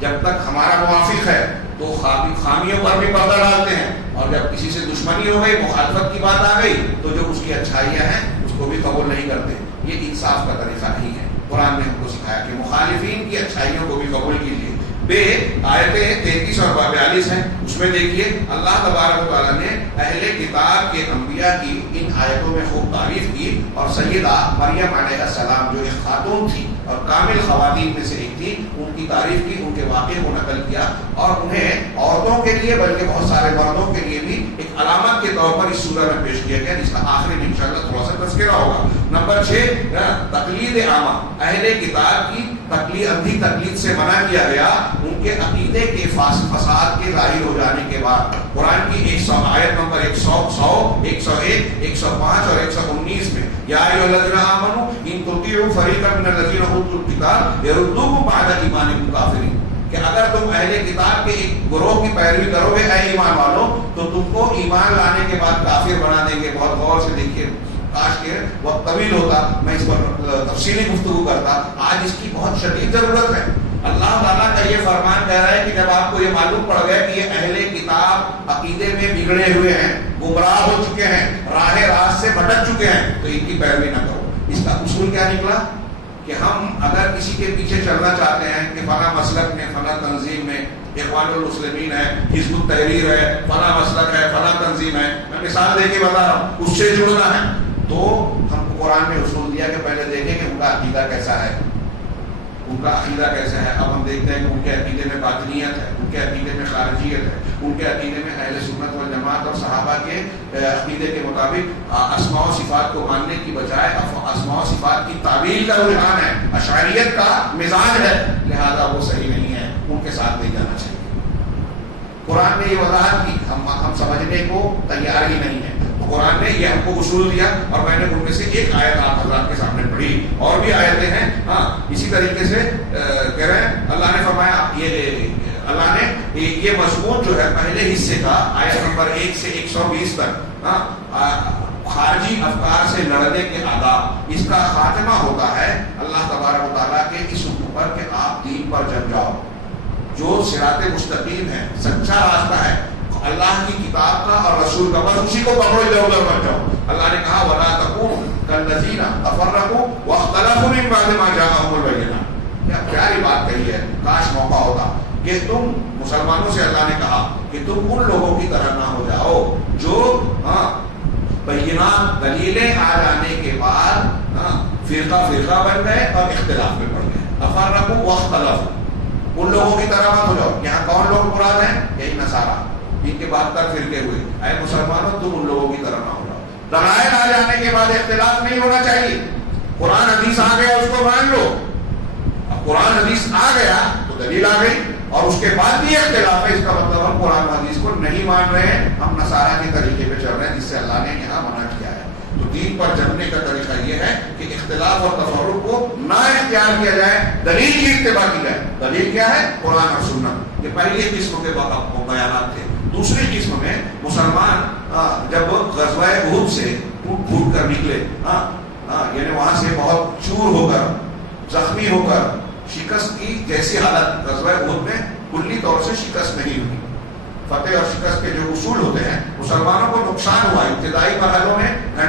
جب تک ہمارا موافق ہے تو خامیوں پر بھی پردہ ڈالتے ہیں، اور جب کسی سے دشمنی ہو گئی، مخالفت کی بات آ گئی تو جو اس کی اچھائیاں ہیں اس کو بھی قبول نہیں کرتے. یہ انصاف کا طریقہ نہیں ہے. قرآن نے ہم کو سکھایا کہ مخالفین کی اچھائیوں کو بھی قبول کیجیے. آیتیں 33 اور 42 ہیں، اس میں دیکھیے اللہ تبارک و تعالیٰ نے اہل کتاب کے انبیاء کی ان آیتوں میں خوب تعریف کی، اور سیدہ مریم علیہ السلام جو ایک خاتون تھی اور کامل خواتین میں سے ایک تھی، ان کی تعریف کی، ان کے واقعے کو نقل کیا، اور انہیں عورتوں کے لیے بلکہ بہت سارے مردوں کے لیے بھی ایک علامت کے طور پر اس سورہ میں پیش کیا گیا، جس کا آخری میں انشاءاللہ تھوڑا سا تذکرہ ہوگا. نمبر 6 تقلید عامہ، اہل کتاب کی اندھی تقلید سے منع کیا گیا ان کے عقیدے کے فساد کے ظاہر ہو جانے کے بعد. قرآن کی 100 آیت نمبر 100 101 105 اور 119 میں یا ایھا الذین آمنوا ان تطیعوا فریقا من الذین اوتوا الکتاب یردوکم بعد ایمانکم کافرین، کہ اگر تم اہل کتاب کے ایک گروہ کی پیروی کرو گے اے ایمان والوں تو تم کو ایمان لانے کے بعد کافر بنا دیں گے. بہت غور سے دیکھیے، کاش کے وقت طویل ہوتا میں اس پر تفصیلی گفتگو کرتا. آج اس کی بہت شدید ضرورت ہے. اللہ تعالیٰ کا یہ فرمان کہہ رہا ہے کہ جب آپ کو یہ معلوم پڑ گیا کہ یہ اہل کتاب عقیدے میں بگڑے ہوئے ہیں، گمراہ ہو چکے ہیں، راہ راست سے بھٹک چکے ہیں، تو ان کی پیروی نہ کرو. اس کا اصول کیا نکلا کہ ہم اگر کسی کے پیچھے چلنا چاہتے ہیں کہ فلاں مسلک میں، فلاں تنظیم میں، اخوان المسلمین ہے، حزب التحریر ہے، فلاں مسلک ہے، فلاں تنظیم ہے، میں مثال دے کے بتا رہا ہوں، اس سے جڑنا ہے، تو ہم کو قرآن نے اصول دیا کہ پہلے دیکھیں کہ ان کا عقیدہ کیسا ہے، ان کا عقیدہ کیسا ہے. اب ہم دیکھتے ہیں کہ ان کے عقیدے میں باطنیت ہے، ان کے عقیدے میں خارجیت ہے، ان کے عقیدے میں اہل سنت والجماعت اور صحابہ کے عقیدے کے مطابق اسماء و صفات کو ماننے کی بجائے اسماء و صفات کی تعویل کا رجحان ہے، اشعریت کا مزاج ہے، لہذا وہ صحیح نہیں ہے، ان کے ساتھ نہیں جانا چاہیے. قرآن نے یہ وضاحت کی، ہم سمجھنے کو تیار ہی نہیں ہے. قرآن نے یہ ہم کو اصول دیا اور میں نے ان میں سے ایک آیت آپ حضرات کے سامنے پڑھی، اور بھی آیتیں ہیں. اسی طریقے سے کہہ رہے ہیں اللہ نے فرمایا، اللہ نے یہ مضمون جو ہے پہلے حصے کا آیت نمبر 1 سے 120 تک خارجی افکار سے لڑنے کے آداب، اس کا خاتمہ ہوتا ہے اللہ تبارک و تعالیٰ کے اس حکم پر کہ آپ دین پر جم جاؤ. جو صراط مستقیم ہے، سچا راستہ ہے اللہ کی کتاب کا اور رسول کا، بس اسی کو پکڑو، ادھر ادھر مت جاؤ. اللہ نے کہا وَلَا تَكُونُوا كَالَّذِينَ تَفَرَّقُوا وَاخْتَلَفُوا مِن بَعْدِ مَا جَاءَهُمُ الْبَيِّنَاتُ. کیا پیاری بات کہی ہے، کاش موقع ہوتا کہ تم مسلمانوں سے اللہ نے کہا کہ تم ان لوگوں کی طرح نہ ہو جاؤ جو بینات دلیلیں آ جانے کے بعد فرقہ بن گئے اور اختلاف میں پڑ گئے. تفرقوا واختلفوا، ان لوگوں کی طرح مت ہو جاؤ. یہاں کون لوگ مراد ہیں؟ یہی نصارہ، ان کے بعد تک فرقے ہوئے. اے مسلمانوں تم ان لوگوں کی طرح نہ ہو جاؤ. دلائل آ جانے کے بعد اختلاف نہیں ہونا چاہیے. قرآن حدیث آ گیا اس کو مان لو. اب قرآن حدیث آ گیا تو دلیل آ گئی اور اس کے بعد بھی اختلاف ہے، اس کا مطلب ہم قرآن حدیث کو نہیں مان رہے ہیں، ہم نصارہ کے طریقے پہ چل رہے ہیں جس سے اللہ نے یہاں منع کیا ہے. تو دین پر جمنے کا طریقہ یہ ہے کہ اختلاف اور تفرق کو نہ اختیار کیا جائے، دلیل کی اتباع کی جائے. دلیل کیا ہے؟ قرآن اور سنت. یہ پہلی قسم کے بیانات تھے. دوسری قسم میں مسلمان جب غزوہ احد سے ٹوٹ پھوٹ کر نکلے، یعنی وہاں سے بہت چور ہو کر، زخمی ہو کر، شکست کی جیسی حالت، غزوہ احد میں کلی طور سے شکست نہیں ہوئی. فتح اور شکست کے جو اصول ہوتے ہیں، مسلمانوں کو نقصان ہوا ابتدائی مرحلوں میں،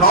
9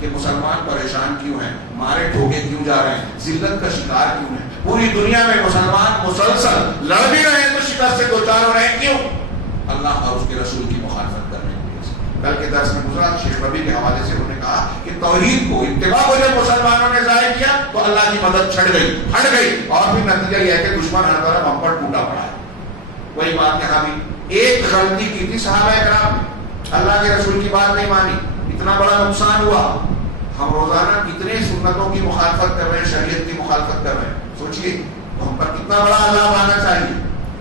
کہ مسلمان پریشان کیوں ہیں, مارے ٹھوکے کیوں جا رہے ہیں, ذلت کا شکار کیوں ہیں. پوری دنیا میں مسلمان مسلسل لڑ بھی رہے ہیں تو شکست سے دوچار ہو رہے ہیں, کیوں؟ اللہ اور اس کے رسول کی مخالفت کرنے کی وجہ سے. کل کے درس میں گزرا شیخ ربیع کے حوالے سے انہوں نے کہا کہ توحید کو, اتباع کو جب مسلمانوں نے ظاہر کیا تو اللہ کی مدد چھٹ گئی, ہٹ گئی, اور پھر نتیجہ یہ ہے کہ دشمن ہر طرف ہم پر ٹوٹا پڑا ہے. وہی بات یہاں بھی, ایک غلطی کی تھی صحابہ کرام نے, اللہ کے رسول کی بات نہیں مانی, اتنا بڑا نقصان ہوا. ہم روزانہ کتنے سنتوں کی مخالفت کر رہے ہیں, شریعت کی مخالفت کر رہے ہیں, سوچئے تو ہم پر کتنا بڑا عذاب آنا چاہیے.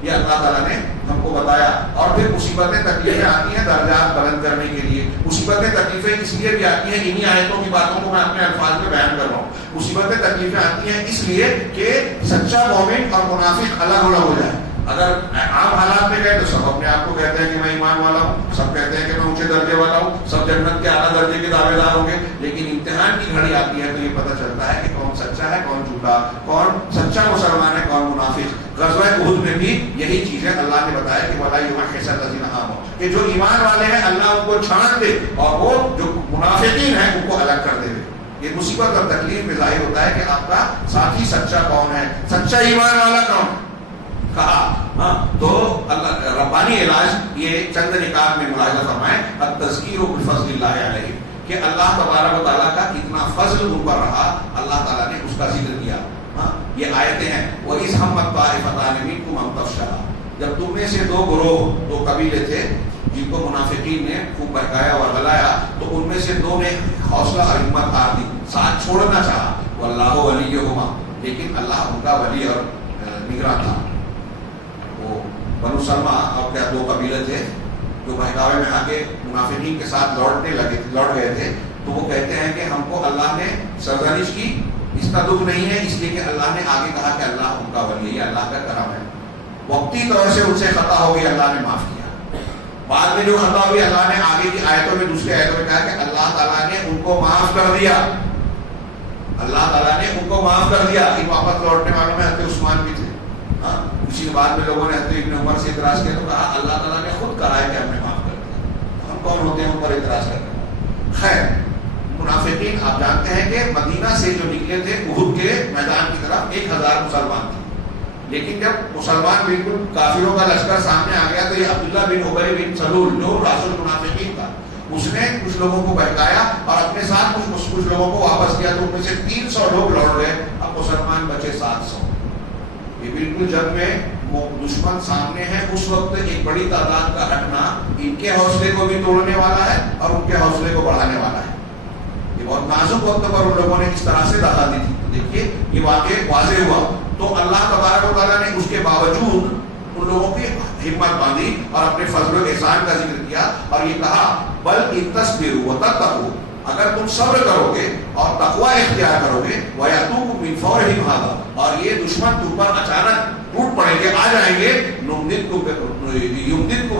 یہ اللہ تعالیٰ نے ہم کو بتایا. اور پھر مصیبتیں تکلیفیں آتی ہیں درجات بلند کرنے کے لیے. مصیبتیں تکلیفیں اس لیے بھی آتی ہیں, انہی آیتوں کی باتوں کو میں اپنے الفاظ میں بیان کر رہا ہوں. مصیبتیں تکلیفیں آتی ہیں اس لیے کہ سچا مومن اور منافق الگ الگ ہو جائے. اگر عام حالات میں گئے تو سب اپنے آپ کو کہتے ہیں کہ میں ایمان والا ہوں, سب کہتے ہیں کہ میں اونچے درجے والا ہوں, سب جنت کے اعلیٰ درجے کے دعوے دار ہوں گے. لیکن امتحان کی گھڑی آتی ہے تو یہ پتہ چلتا ہے کہ کون سچا ہے, کون جھوٹا, کون سچا مسلمان ہے, کون منافق. غزوہ احد میں بھی یہی چیزیں اللہ نے بتایا کہ وَلَا يُمَحِّصَ الَّذِينَ آمَنُوا, کہ جو ایمان والے ہیں اللہ ان کو چھان دے اور وہ جو منافقین ہیں ان کو الگ کر دے. یہ مصیبت اور تکلیف میں ظاہر ہوتا ہے کہ آپ کا ساتھی سچا کون ہے, سچا ایمان والا کون. کہا تو اللہ ربانی علاج یہ چند نکات میں ملاحظہ فرمائیں, التذکیر بفضل اللہ علیہ, کہ اللہ تبارک و تعالیٰ کا کتنا فضل ان پر رہا, اللہ تعالیٰ نے اس کا ذکر کیا. یہ آیتیں ہیں, وَإِذْ هَمَّتْ طَائِفَتَانِ مِنْكُمْ أَن تَفْشَلَا, جب تم میں سے دو گروہ, دو قبیلے تھے جن کو منافقین نے خوب بہکایا اور غلایا, تو ان میں سے دو نے حوصلہ اور ہمت ہار دی, ساتھ چھوڑنا چاہا. وَاللَّهُ وَلِيُّهُمَا, لیکن اللہ ان کا ولی اور نگراں تھا. وہ بنو سلمہ اور کیا دو قبیلے تھے جو بہکاوے میں آ کے منافقین کے ساتھ لوٹ گئے تھے. تو وہ کہتے ہیں کہ ہم کو اللہ نے سرزنش کی, اس کا دکھ نہیں ہے اس لیے کہ اللہ نے آگے کہا کہ اللہ ان کا ولی ہے, اللہ کا کرم ہے. وقتی طور سے ان سے خطا ہو گئی, اللہ نے معاف کیا. بعد میں جو خطا ہوئی اللہ نے آگے کی آیتوں میں, دوسری آیتوں میں کہا کہ اللہ تعالیٰ نے ان کو معاف کر دیا, اللہ تعالیٰ نے ان کو معاف کر دیا. کہ واپس لوٹنے والوں میں حضرت عثمان بھی تھے. اسی کے بعد میں لوگوں نے حضرت ابن عمر سے اعتراض کیا تو کہا اللہ تعالیٰ نے خود کہا ہے کہ ہم نے معاف کر دیا, ہم کون ہوتے ہیں ان پر اعتراض کرنے. خیر, منافقین آپ جانتے ہیں کہ مدینہ سے جو نکلے تھے احد کے میدان کی طرف 1000 مسلمان تھے. لیکن جب مسلمان بالکل کافروں کا لشکر سامنے آ گیا تو یہ عبداللہ بن ابی بن سلول جو راس المنافقین تھا, اس نے کچھ لوگوں کو بہکایا اور اپنے ساتھ کچھ لوگوں کو واپس کیا. تو ان میں سے 300 لوگ لوٹ گئے, اب مسلمان بچے 700. یہ بالکل جب میں دشمن سامنے ہے اس وقت ایک بڑی تعداد کا ہٹنا ان کے حوصلے کو بھی توڑنے والا ہے اور ان کے حوصلے کو بڑھانے والا ہے. یہ بہت نازک وقت پر ان لوگوں نے اس طرح سے دخل دی تھی. دیکھیے یہ واقعہ واضح ہوا تو اللہ تبارک و تعالیٰ نے اس کے باوجود ان لوگوں کی ہمت باندھی اور اپنے فضل و احسان کا ذکر کیا اور یہ کہا بل ان تصبروا وتتقوا, اگر تم صبر کرو گے اور تقوی اختیار کرو گے, وَيَأْتُوكُم مِّن فَوْرِهِمْ هَٰذَا, اور یہ دشمن تم پر اچانک ٹوٹ پڑیں گے, آ جائیں گے, يُمْدِدْكُمْ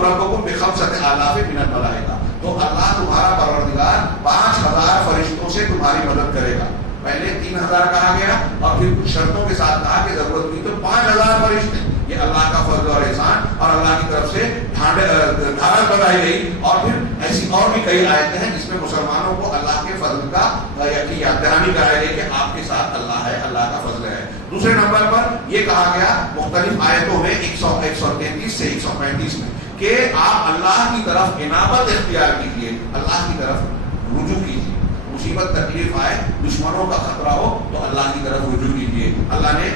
رَبُّكُم بِخَمْسَةِ آلَافٍ مِّنَ الْمَلَائِكَةِ, تو اللہ تمہارا پروردگار 5000 فرشتوں سے تمہاری مدد کرے گا. پہلے 3000 کہا گیا اور پھر کچھ شرطوں کے ساتھ کہا کہ ضرورت ہوئی تو 5000 فرشتے. یہ اللہ کا فضل اور احسان اور اللہ کی طرف سے دھارت بنائی گئی. اور پھر ایسی اور بھی کئی آیتیں ہیں جس میں مسلمانوں کو اللہ کے فضل کا یقین یاد دہانی کرائی گئی کہ آپ کے ساتھ اللہ ہے, اللہ کا فضل ہے. دوسرے نمبر پر یہ کہا گیا مختلف آیتوں میں 133 سے 135 میں کہ آپ اللہ کی طرف انابت اختیار کیجیے, اللہ کی طرف رجوع کیجیے. مصیبت تکلیف آئے, دشمنوں کا خطرہ ہو تو اللہ کی طرف رجوع کیجیے. اللہ نے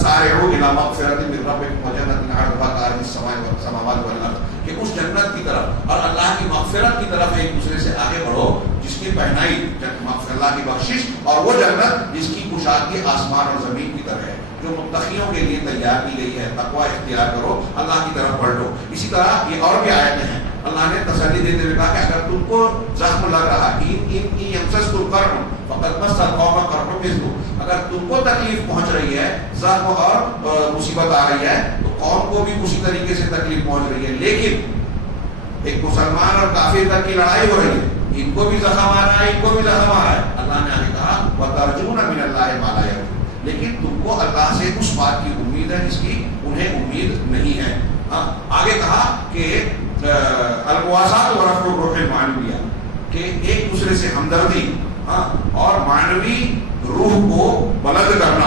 سارعوا الی مغفرۃ من ربکم وجنۃ عرضها كعرض السماوات والارض, کہ اس جنت کی طرف اور اللہ کی مغفرت کی طرف ایک دوسرے سے آگے بڑھو جس کی پہنائی اللہ کی بخشش اور وہ جنت جس کی کشادگی آسمان اور زمین کی طرح ہے, جو متقیوں کے لیے تیار کی گئی ہے. تقوی اختیار کرو, اللہ کی طرف بڑھ لو. اسی طرح یہ اور بھی آیتیں ہیں, اللہ نے تسلی دیتے ہوئے کہا کہ اگر تم کو زخم لگ رہا اگر تم کو تکلیف پہنچ رہی ہے, زخم اور مصیبت آ رہی ہے تو قوم کو بھی اسی طریقے سے تکلیف پہنچ رہی ہے. لیکن ایک مسلمان اور کافر تک کی لڑائی ہو رہی ہے, ان کو بھی زخم آ رہا ہے, ان کو بھی زخم آ رہا ہے. اللہ نے آگے کہا وَتَرْجُونَ مِنَ اللَّهِ مَا لَا يَرْجُونَ, لیکن تم کو اللہ سے اس بات کی امید ہے جس کی انہیں امید نہیں ہے. آگے کہا کہ المواسات ورفع الروح المعنویہ, کہ ایک دوسرے دوسرے سے ہمدردی اور معنوی روح کو بلند کرنا،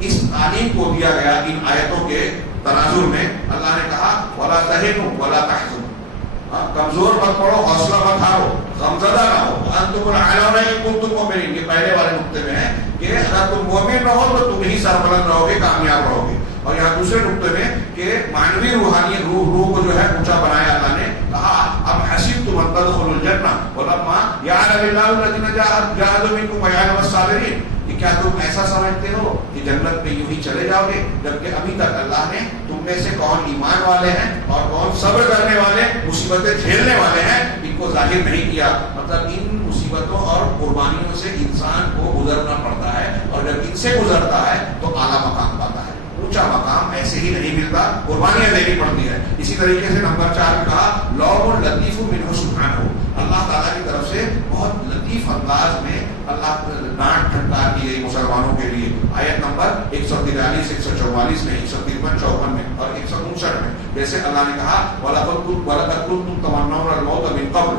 اس تعلیم کو دیا گیا ان آیتوں کے تناظر میں۔ اللہ نے کہا وَلَا تَهِنُوا وَلَا تَحْزَنُوا، کمزور مت پڑو، حوصلہ مت ہارو، غمزدہ نہ ہو، وَأَنْتُمُ الْأَعْلَوْنَ إِن كُنتُم مُؤْمِنِينَ۔ یہ پہلے والے نقطے میں ہے کہ اگر تم مومن رہو تو تم ہی سربلند رہو گے، کامیاب رہو گے۔ اور یہاں دوسرے نقطے میں کہ معنوی روحانی روح کو جو ہے اونچا بنایا اللہ نے، کہا اب حسبتم ان تدخلوا الجنہ ولما يعلم الله الذين جاهدوا منكم ويعلم الصابرين، کہ کیا تم ایسا سمجھتے ہو کہ جنت میں یوں ہی چلے جاؤ گے، جبکہ ابھی تک اللہ نے تم میں سے کون ایمان والے ہیں اور کون صبر کرنے والے، مصیبتیں جھیلنے والے ہیں، ان کو ظاہر نہیں کیا۔ مطلب ان مصیبتوں اور قربانیوں سے انسان کو گزرنا پڑتا ہے، اور جب ان سے گزرتا ہے تو اعلیٰ مقام پاتا ہے۔ اونچا مقام ایسے ہی نہیں ملتا، قربانیاں دینی پڑتی ہے۔ اسی طریقے سے نمبر 4 میں کہا لوم لطیف منہ سبحانہ، اللہ تعالیٰ کی طرف سے بہت لطیف انداز میں اللہ ڈانٹ ٹھٹکار کی گئی مسلمانوں کے لیے۔ آیت نمبر 143 144 میں، 153 54 میں اور 159 میں، جیسے اللہ نے کہا وَلَقَدْ كُنْتُمْ تَمَنَّوْنَ الْمَوْتَ مِنْ قَبْلُ،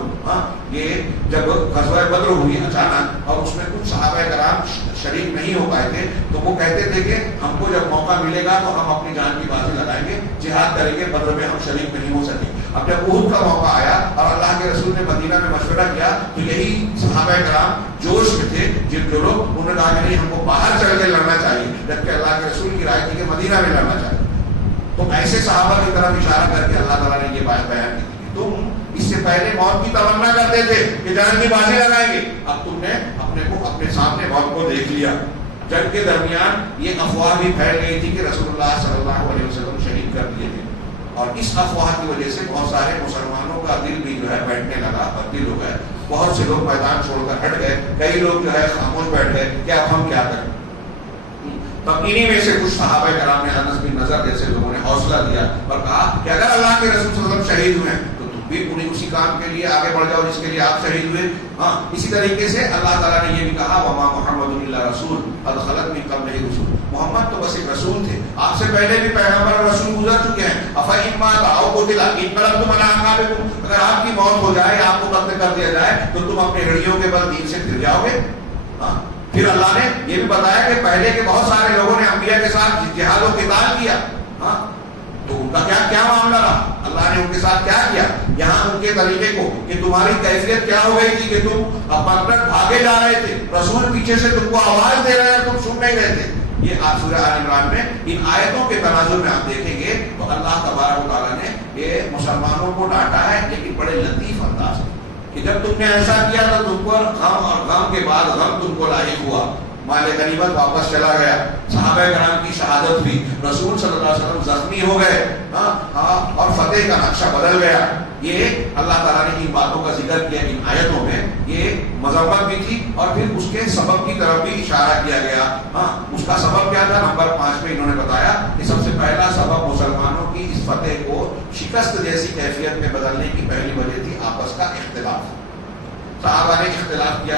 یہ جب غزوہ بدر ہوئی اچانک اور اس میں کچھ صحابہ کرام شریک نہیں ہو پائے تھے، تو وہ کہتے تھے کہ ہم کو جب موقع ملے گا تو ہم اپنی جان کی بازی لگائیں گے، جہاد کریں گے، بدر میں ہم شریک نہیں ہو سکے۔ اب جب احد کا موقع آیا اور اللہ کے رسول نے مدینہ میں مشورہ کیا تو یہی صحابہ کرام جوش میں تھے، جن جو لوگ انہوں نے کہا کہ نہیں ہم کو باہر چل کے لڑنا چاہیے، جبکہ اللہ کے رسول کی رائے تھی کہ مدینہ میں لڑنا چاہیے۔ تو ایسے صحابہ کی طرف اشارہ کر کے اللہ تعالیٰ نے یہ بات بیان کی تھی کہ تم اس سے پہلے موت کی تمنا کرتے تھے کہ جان کی بازی لگائیں گے، اب تم نے اپنے کو اپنے سامنے موت کو دیکھ لیا۔ جنگ کے درمیان یہ افواہ بھی پھیل گئی تھی کہ رسول اللہ صلی اللہ علیہ وسلم شہید کر دیے تھے، اور اس افواہ کی وجہ سے بہت سارے مسلمانوں کا دل بھی جو ہے بیٹھنے لگا، تبدیل ہو گئے، بہت سے لوگ میدان چھوڑ کر ہٹ گئے، کئی لوگ جو ہے خاموش بیٹھ گئے کہ اب ہم کیا کریں۔ تب انہی میں سے کچھ صحابہ کرام نے انس بن نضر جیسے لوگوں نے حوصلہ دیا اور کہا کہ اگر اللہ کے رسول صلی اللہ علیہ وسلم شہید ہوئے تو تم بھی انہیں اسی کام کے لیے آگے بڑھ جاؤ جس کے لیے آپ شہید ہوئے۔ اسی طریقے سے اللہ تعالیٰ نے یہ بھی کہا وما محمد الا رسول قد خلت من قبلہ رسول، محمد تو بس ایک رسول تھے، آپ سے پہلے بھی پیغمبر اور رسول گزر چکے ہیں۔ افإن مات أو قتل انقلبتم على أعقابكم، اگر آپ کی موت ہو جائے، آپ کو قتل کر دیا جائے تو تم اپنے ہڈیوں کے بل دین سے پھر جاؤ گے۔ پھر اللہ نے یہ بھی بتایا کہ پہلے کے بہت سارے لوگوں نے انبیاء کے ساتھ جہاد و قتال کیا، تو ان کا کیا معاملہ رہا، اللہ نے ان کے ساتھ کیا کیا، یہاں ان کے طریقے کو کہ تمہاری کیفیت کیا ہو گئی تھی کہ تم اپن تک بھاگے جا رہے تھے، رسول پیچھے سے تم کو آواز دے رہے ہیں، تم سن نہیں رہے تھے۔ یہ سورہ آل عمران میں ان آیتوں کے تناظر میں آپ دیکھیں گے تو اللہ تبارک و تعالیٰ نے یہ مسلمانوں کو ڈانٹا ہے، لیکن بڑے لطیف انداز میں کہ جب تم نے ایسا کیا تو تم پر غم اور غم کے بعد غم تم کو لاحق ہوا، مال غنیمت واپس چلا گیا، صحابہ کرام کی شہادت ہوئی، رسول صلی اللہ علیہ وسلم زخمی ہو گئے، اور فتح کا نقشہ بدل گیا۔ یہ اللہ تعالیٰ نے ان باتوں کا ذکر کیا ان آیتوں میں، یہ مذمت بھی تھی اور پھر اس کے سبب کی طرف بھی اشارہ کیا گیا۔ اس کا سبب کیا تھا؟ نمبر 5 میں انہوں نے بتایا کہ سب سے پہلا سبب مسلمانوں کی اس فتح کو شکست جیسی کیفیت میں بدلنے کی پہلی وجہ تھی آپس کا اختلاف۔ صحابہ نے اختلاف کیا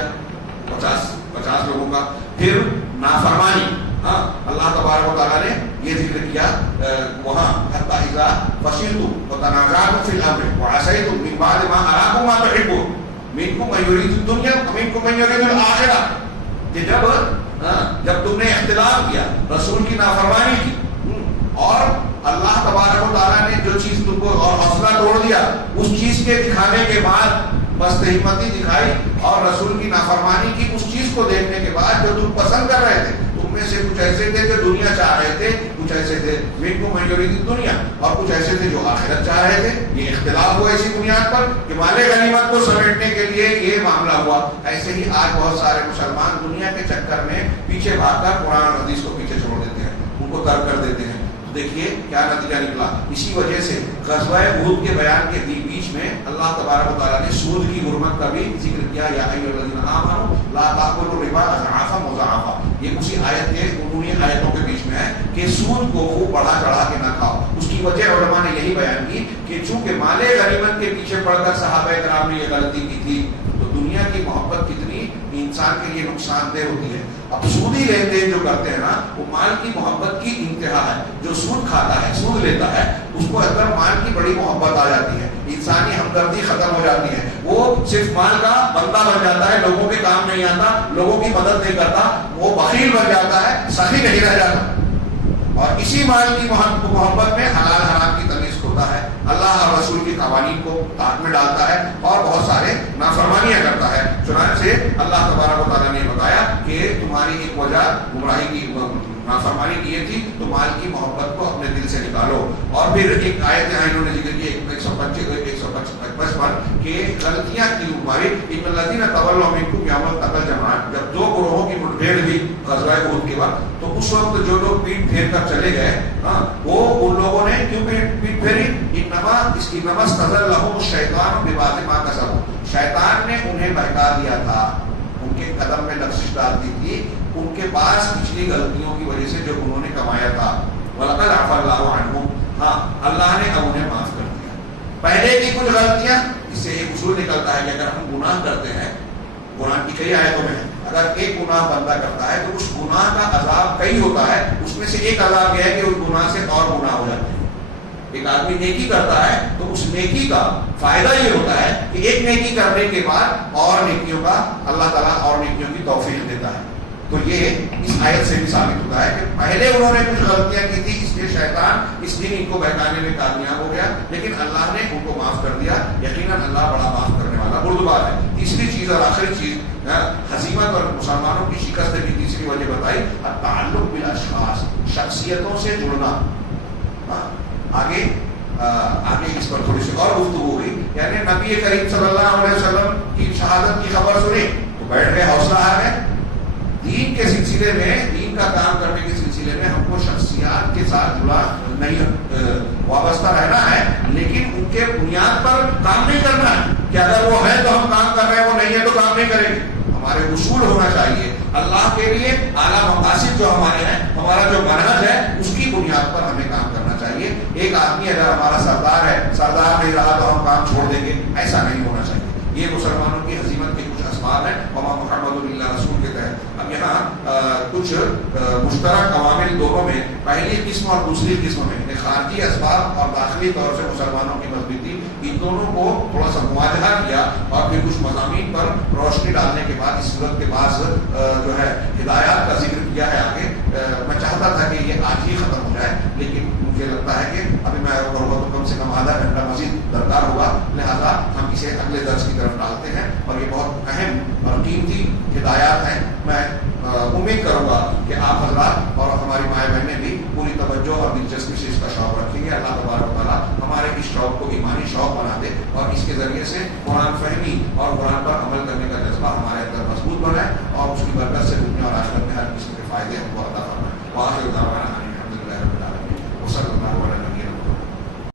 50 لوگوں کا، پھر نافرمانی، اللہ تبارک و تعالیٰ نے یہ ذکر کیا وہاں حتی اذا فشلتم وتنازعتم فی الامر وعصیتم من بعد ما اراکم ما تحبون منکم من یرید الدنیا ومنکم من یرید الآخرہ، کہ جب تم نے اختلاف کیا، رسول کی نافرمانی کی، اور اللہ تبارک و تعالیٰ نے جو چیز تم کو اور حوصلہ توڑ دیا، اس چیز کے دکھانے کے بعد بس ہمتی دکھائی اور رسول کی نافرمانی کی، اس چیز کو دیکھنے کے بعد جو تم پسند کر رہے تھے، تم میں سے کچھ ایسے تھے جو دنیا چاہ رہے تھے، کچھ ایسے تھے منکم من یرید الدنیا، اور کچھ ایسے تھے جو آخرت چاہ رہے تھے۔ یہ اختلاف ہوا اسی بنیاد پر کہ مال غنیمت کو سمیٹنے کے لیے یہ معاملہ ہوا۔ ایسے ہی آج بہت سارے مسلمان دنیا کے چکر میں پیچھے بھاگ کر قرآن اور حدیث کو پیچھے چھوڑ دیتے ہیں، ان کو ترک کر دیتے ہیں۔ دیکھیے کیا نتیجہ نکلا۔ اسی وجہ سے غزوہ احد کے بیان کے بیچ میں اللہ تبارک و تعالیٰ نے سود کی حرمت کا بھی ذکر کیا، یا ایھا الذین آمنوا لا تأکلوا الربا اضعافا مضاعفا، یہ اسی آیت کے عمومی آیتوں کے بیچ میں ہے کہ سود کو خوب بڑھا چڑھا کے نہ کھاؤ۔ اس کی وجہ علماء نے یہی بیان کی کہ چونکہ مال غنیمت کے پیچھے پڑ کر صحابہ کرام نے یہ غلطی کی تھی، تو دنیا کی محبت کتنی انسان کے لیے نقصان دہ ہوتی ہے۔ اب سودی لین دین جو کرتے ہیں نا، وہ مال کی محبت کی انتہا ہے۔ جو سود کھاتا ہے، سود لیتا ہے، اس کو اندر مال کی بڑی محبت آ جاتی ہے، انسانی ہمدردی ختم ہو جاتی ہے، وہ صرف مال کا بندہ بن جاتا ہے، لوگوں کے کام نہیں آتا، لوگوں کی مدد نہیں کرتا، وہ بخیل بن جاتا ہے، سخی نہیں رہ جاتا، اور اسی مال کی محبت میں حلال حرام کی تمیز ہوتا ہے، اللہ اور رسول کے قوانین کو تاک میں ڈالتا ہے اور بہت سارے نافرمانیاں کرتا ہے۔ چنانچہ اللہ تبارک و تعالیٰ نے بتایا کہ تمہاری ایک وجہ گمراہی کی نافرمانی کی یہ تھی تو مال کی محبت کو اپنے دل سے نکالو۔ اور پھر ایک آیت یہاں انہوں نے ذکر کی 155 کہ غلطیاں کی تمہاری ان الذین تولوا منکم یوم التقى الجمعان، جب دو گروہوں کی مٹبھیڑ ہوئی غزوہ احد کے وقت تو اس وقت جو لوگ پیٹ پھیر کر چلے گئے وہ ان لوگوں نے کیوں پیٹ پھیری؟ انما استزلهم الشیطان ببعض ما کسبوا، شیطان نے انہیں بہکا دیا تھا، ان کے قدم میں لغزش ڈال دی تھی ان کے پاس پچھلی غلطیوں کی وجہ سے جو انہوں نے کمایا تھا۔ وَلَقَدْ عَفَا اللَّهُ عَنْهُمْ، ہاں اللہ نے اب انہیں معاف کر دیا پہلے کی کچھ غلطیاں۔ اس سے ایک اصول نکلتا ہے کہ اگر ہم گناہ کرتے ہیں، قرآن کی کئی آیتوں میں اگر ایک گناہ بندہ کرتا ہے تو اس گناہ کا عذاب کئی ہوتا ہے، اس میں سے ایک عذاب یہ ہے کہ اس گناہ سے اور گناہ ہو جاتے ہیں۔ ایک آدمی نیکی کرتا ہے تو اس نیکی کا فائدہ یہ ہوتا ہے کہ ایک نیکی کرنے کے بعد اور نیکیوں کا اللہ تعالیٰ اور نیکیوں کی توفیق دیتا ہے۔ تو یہ اس آیت سے بھی ثابت ہوتا ہے کہ پہلے انہوں نے کچھ غلطیاں کی تھی، اس لیے شیطان اس دن ان کو بہکانے میں کامیاب ہو گیا، لیکن اللہ نے ان کو معاف کر دیا۔ یقیناً اللہ بڑا معاف کرنے والا بردبار ہے۔ تیسری چیز اور آخری چیز ہزیمت اور مسلمانوں کی شکست کی تیسری وجہ بتائی التعلق بالاشخاص، شخصیتوں سے جڑنا۔ آگے اس پر تھوڑی سی اور گفتگو ہوئی، یعنی نبی کریم صلی اللہ علیہ وسلم کی شہادت کی خبر سنی تو بیٹھ گئے، حوصلہ آ گئے۔ دین کے سلسلے میں، دین کا کام کرنے کے سلسلے میں ہم کو شخصیات کے ساتھ جڑا نہیں، وابستہ رہنا ہے، لیکن ان کے بنیاد پر کام نہیں کرنا ہے کہ اگر وہ ہے تو ہم کام کر رہے ہیں، وہ نہیں ہے تو کام نہیں کریں گے۔ ہمارے اصول ہونا چاہیے اللہ کے لیے اعلیٰ مقاصد جو ہمارے ہیں، ہمارا جو منہج ہے اس کی بنیاد پر ہمیں کام کرنا چاہیے۔ ایک آدمی اگر ہمارا سردار ہے، سردار نہیں رہا تو ہم کام چھوڑ دیں گے، ایسا نہیں ہونا چاہیے۔ یہ مسلمانوں کی ہزیمت کے کچھ اسباب ہیں، وما محمد الا رسول کے تحت۔ اب یہاں کچھ مشترک عوامل دونوں میں، پہلی قسم اور دوسری قسم میں خارجی اسباب اور داخلی طور سے مسلمانوں کی مضبوطی، ان دونوں کو تھوڑا سا مواجہہ کیا اور پھر کچھ مضامین پر روشنی ڈالنے کے بعد اس صورت کے بعد جو ہے ہدایات کا ذکر کیا ہے آگے۔ میں چاہتا تھا کہ یہ آج ہی ختم ہو جائے، لیکن مجھے لگتا ہے کہ ابھی میں کروں گا تو کم سے کم آدھا گھنٹہ مزید درکار ہوگا، لہذا ہم اسے اگلے درس کی طرف ڈالتے ہیں۔ اور یہ بہت اہم اور قیمتی ہدایات ہیں۔ میں امید کروں گا کہ آپ حضرات اور ہماری مائیں بہنیں بھی پوری توجہ اور دلچسپی سے اس کا شوق رکھیں گے۔ اللہ تبارک و تعالیٰ ہمارے اس شوق کو ایمانی شوق بنا دے اور اس کے ذریعے سے قرآن فہمی اور قرآن پر عمل کرنے کا جذبہ ہمارے اندر مضبوط بنائے اور اس کی برکت سے دنیا اور آخرت میں ہر قسم کے فائدے ہم کو عطا فرمائے۔ وآخر دعوانا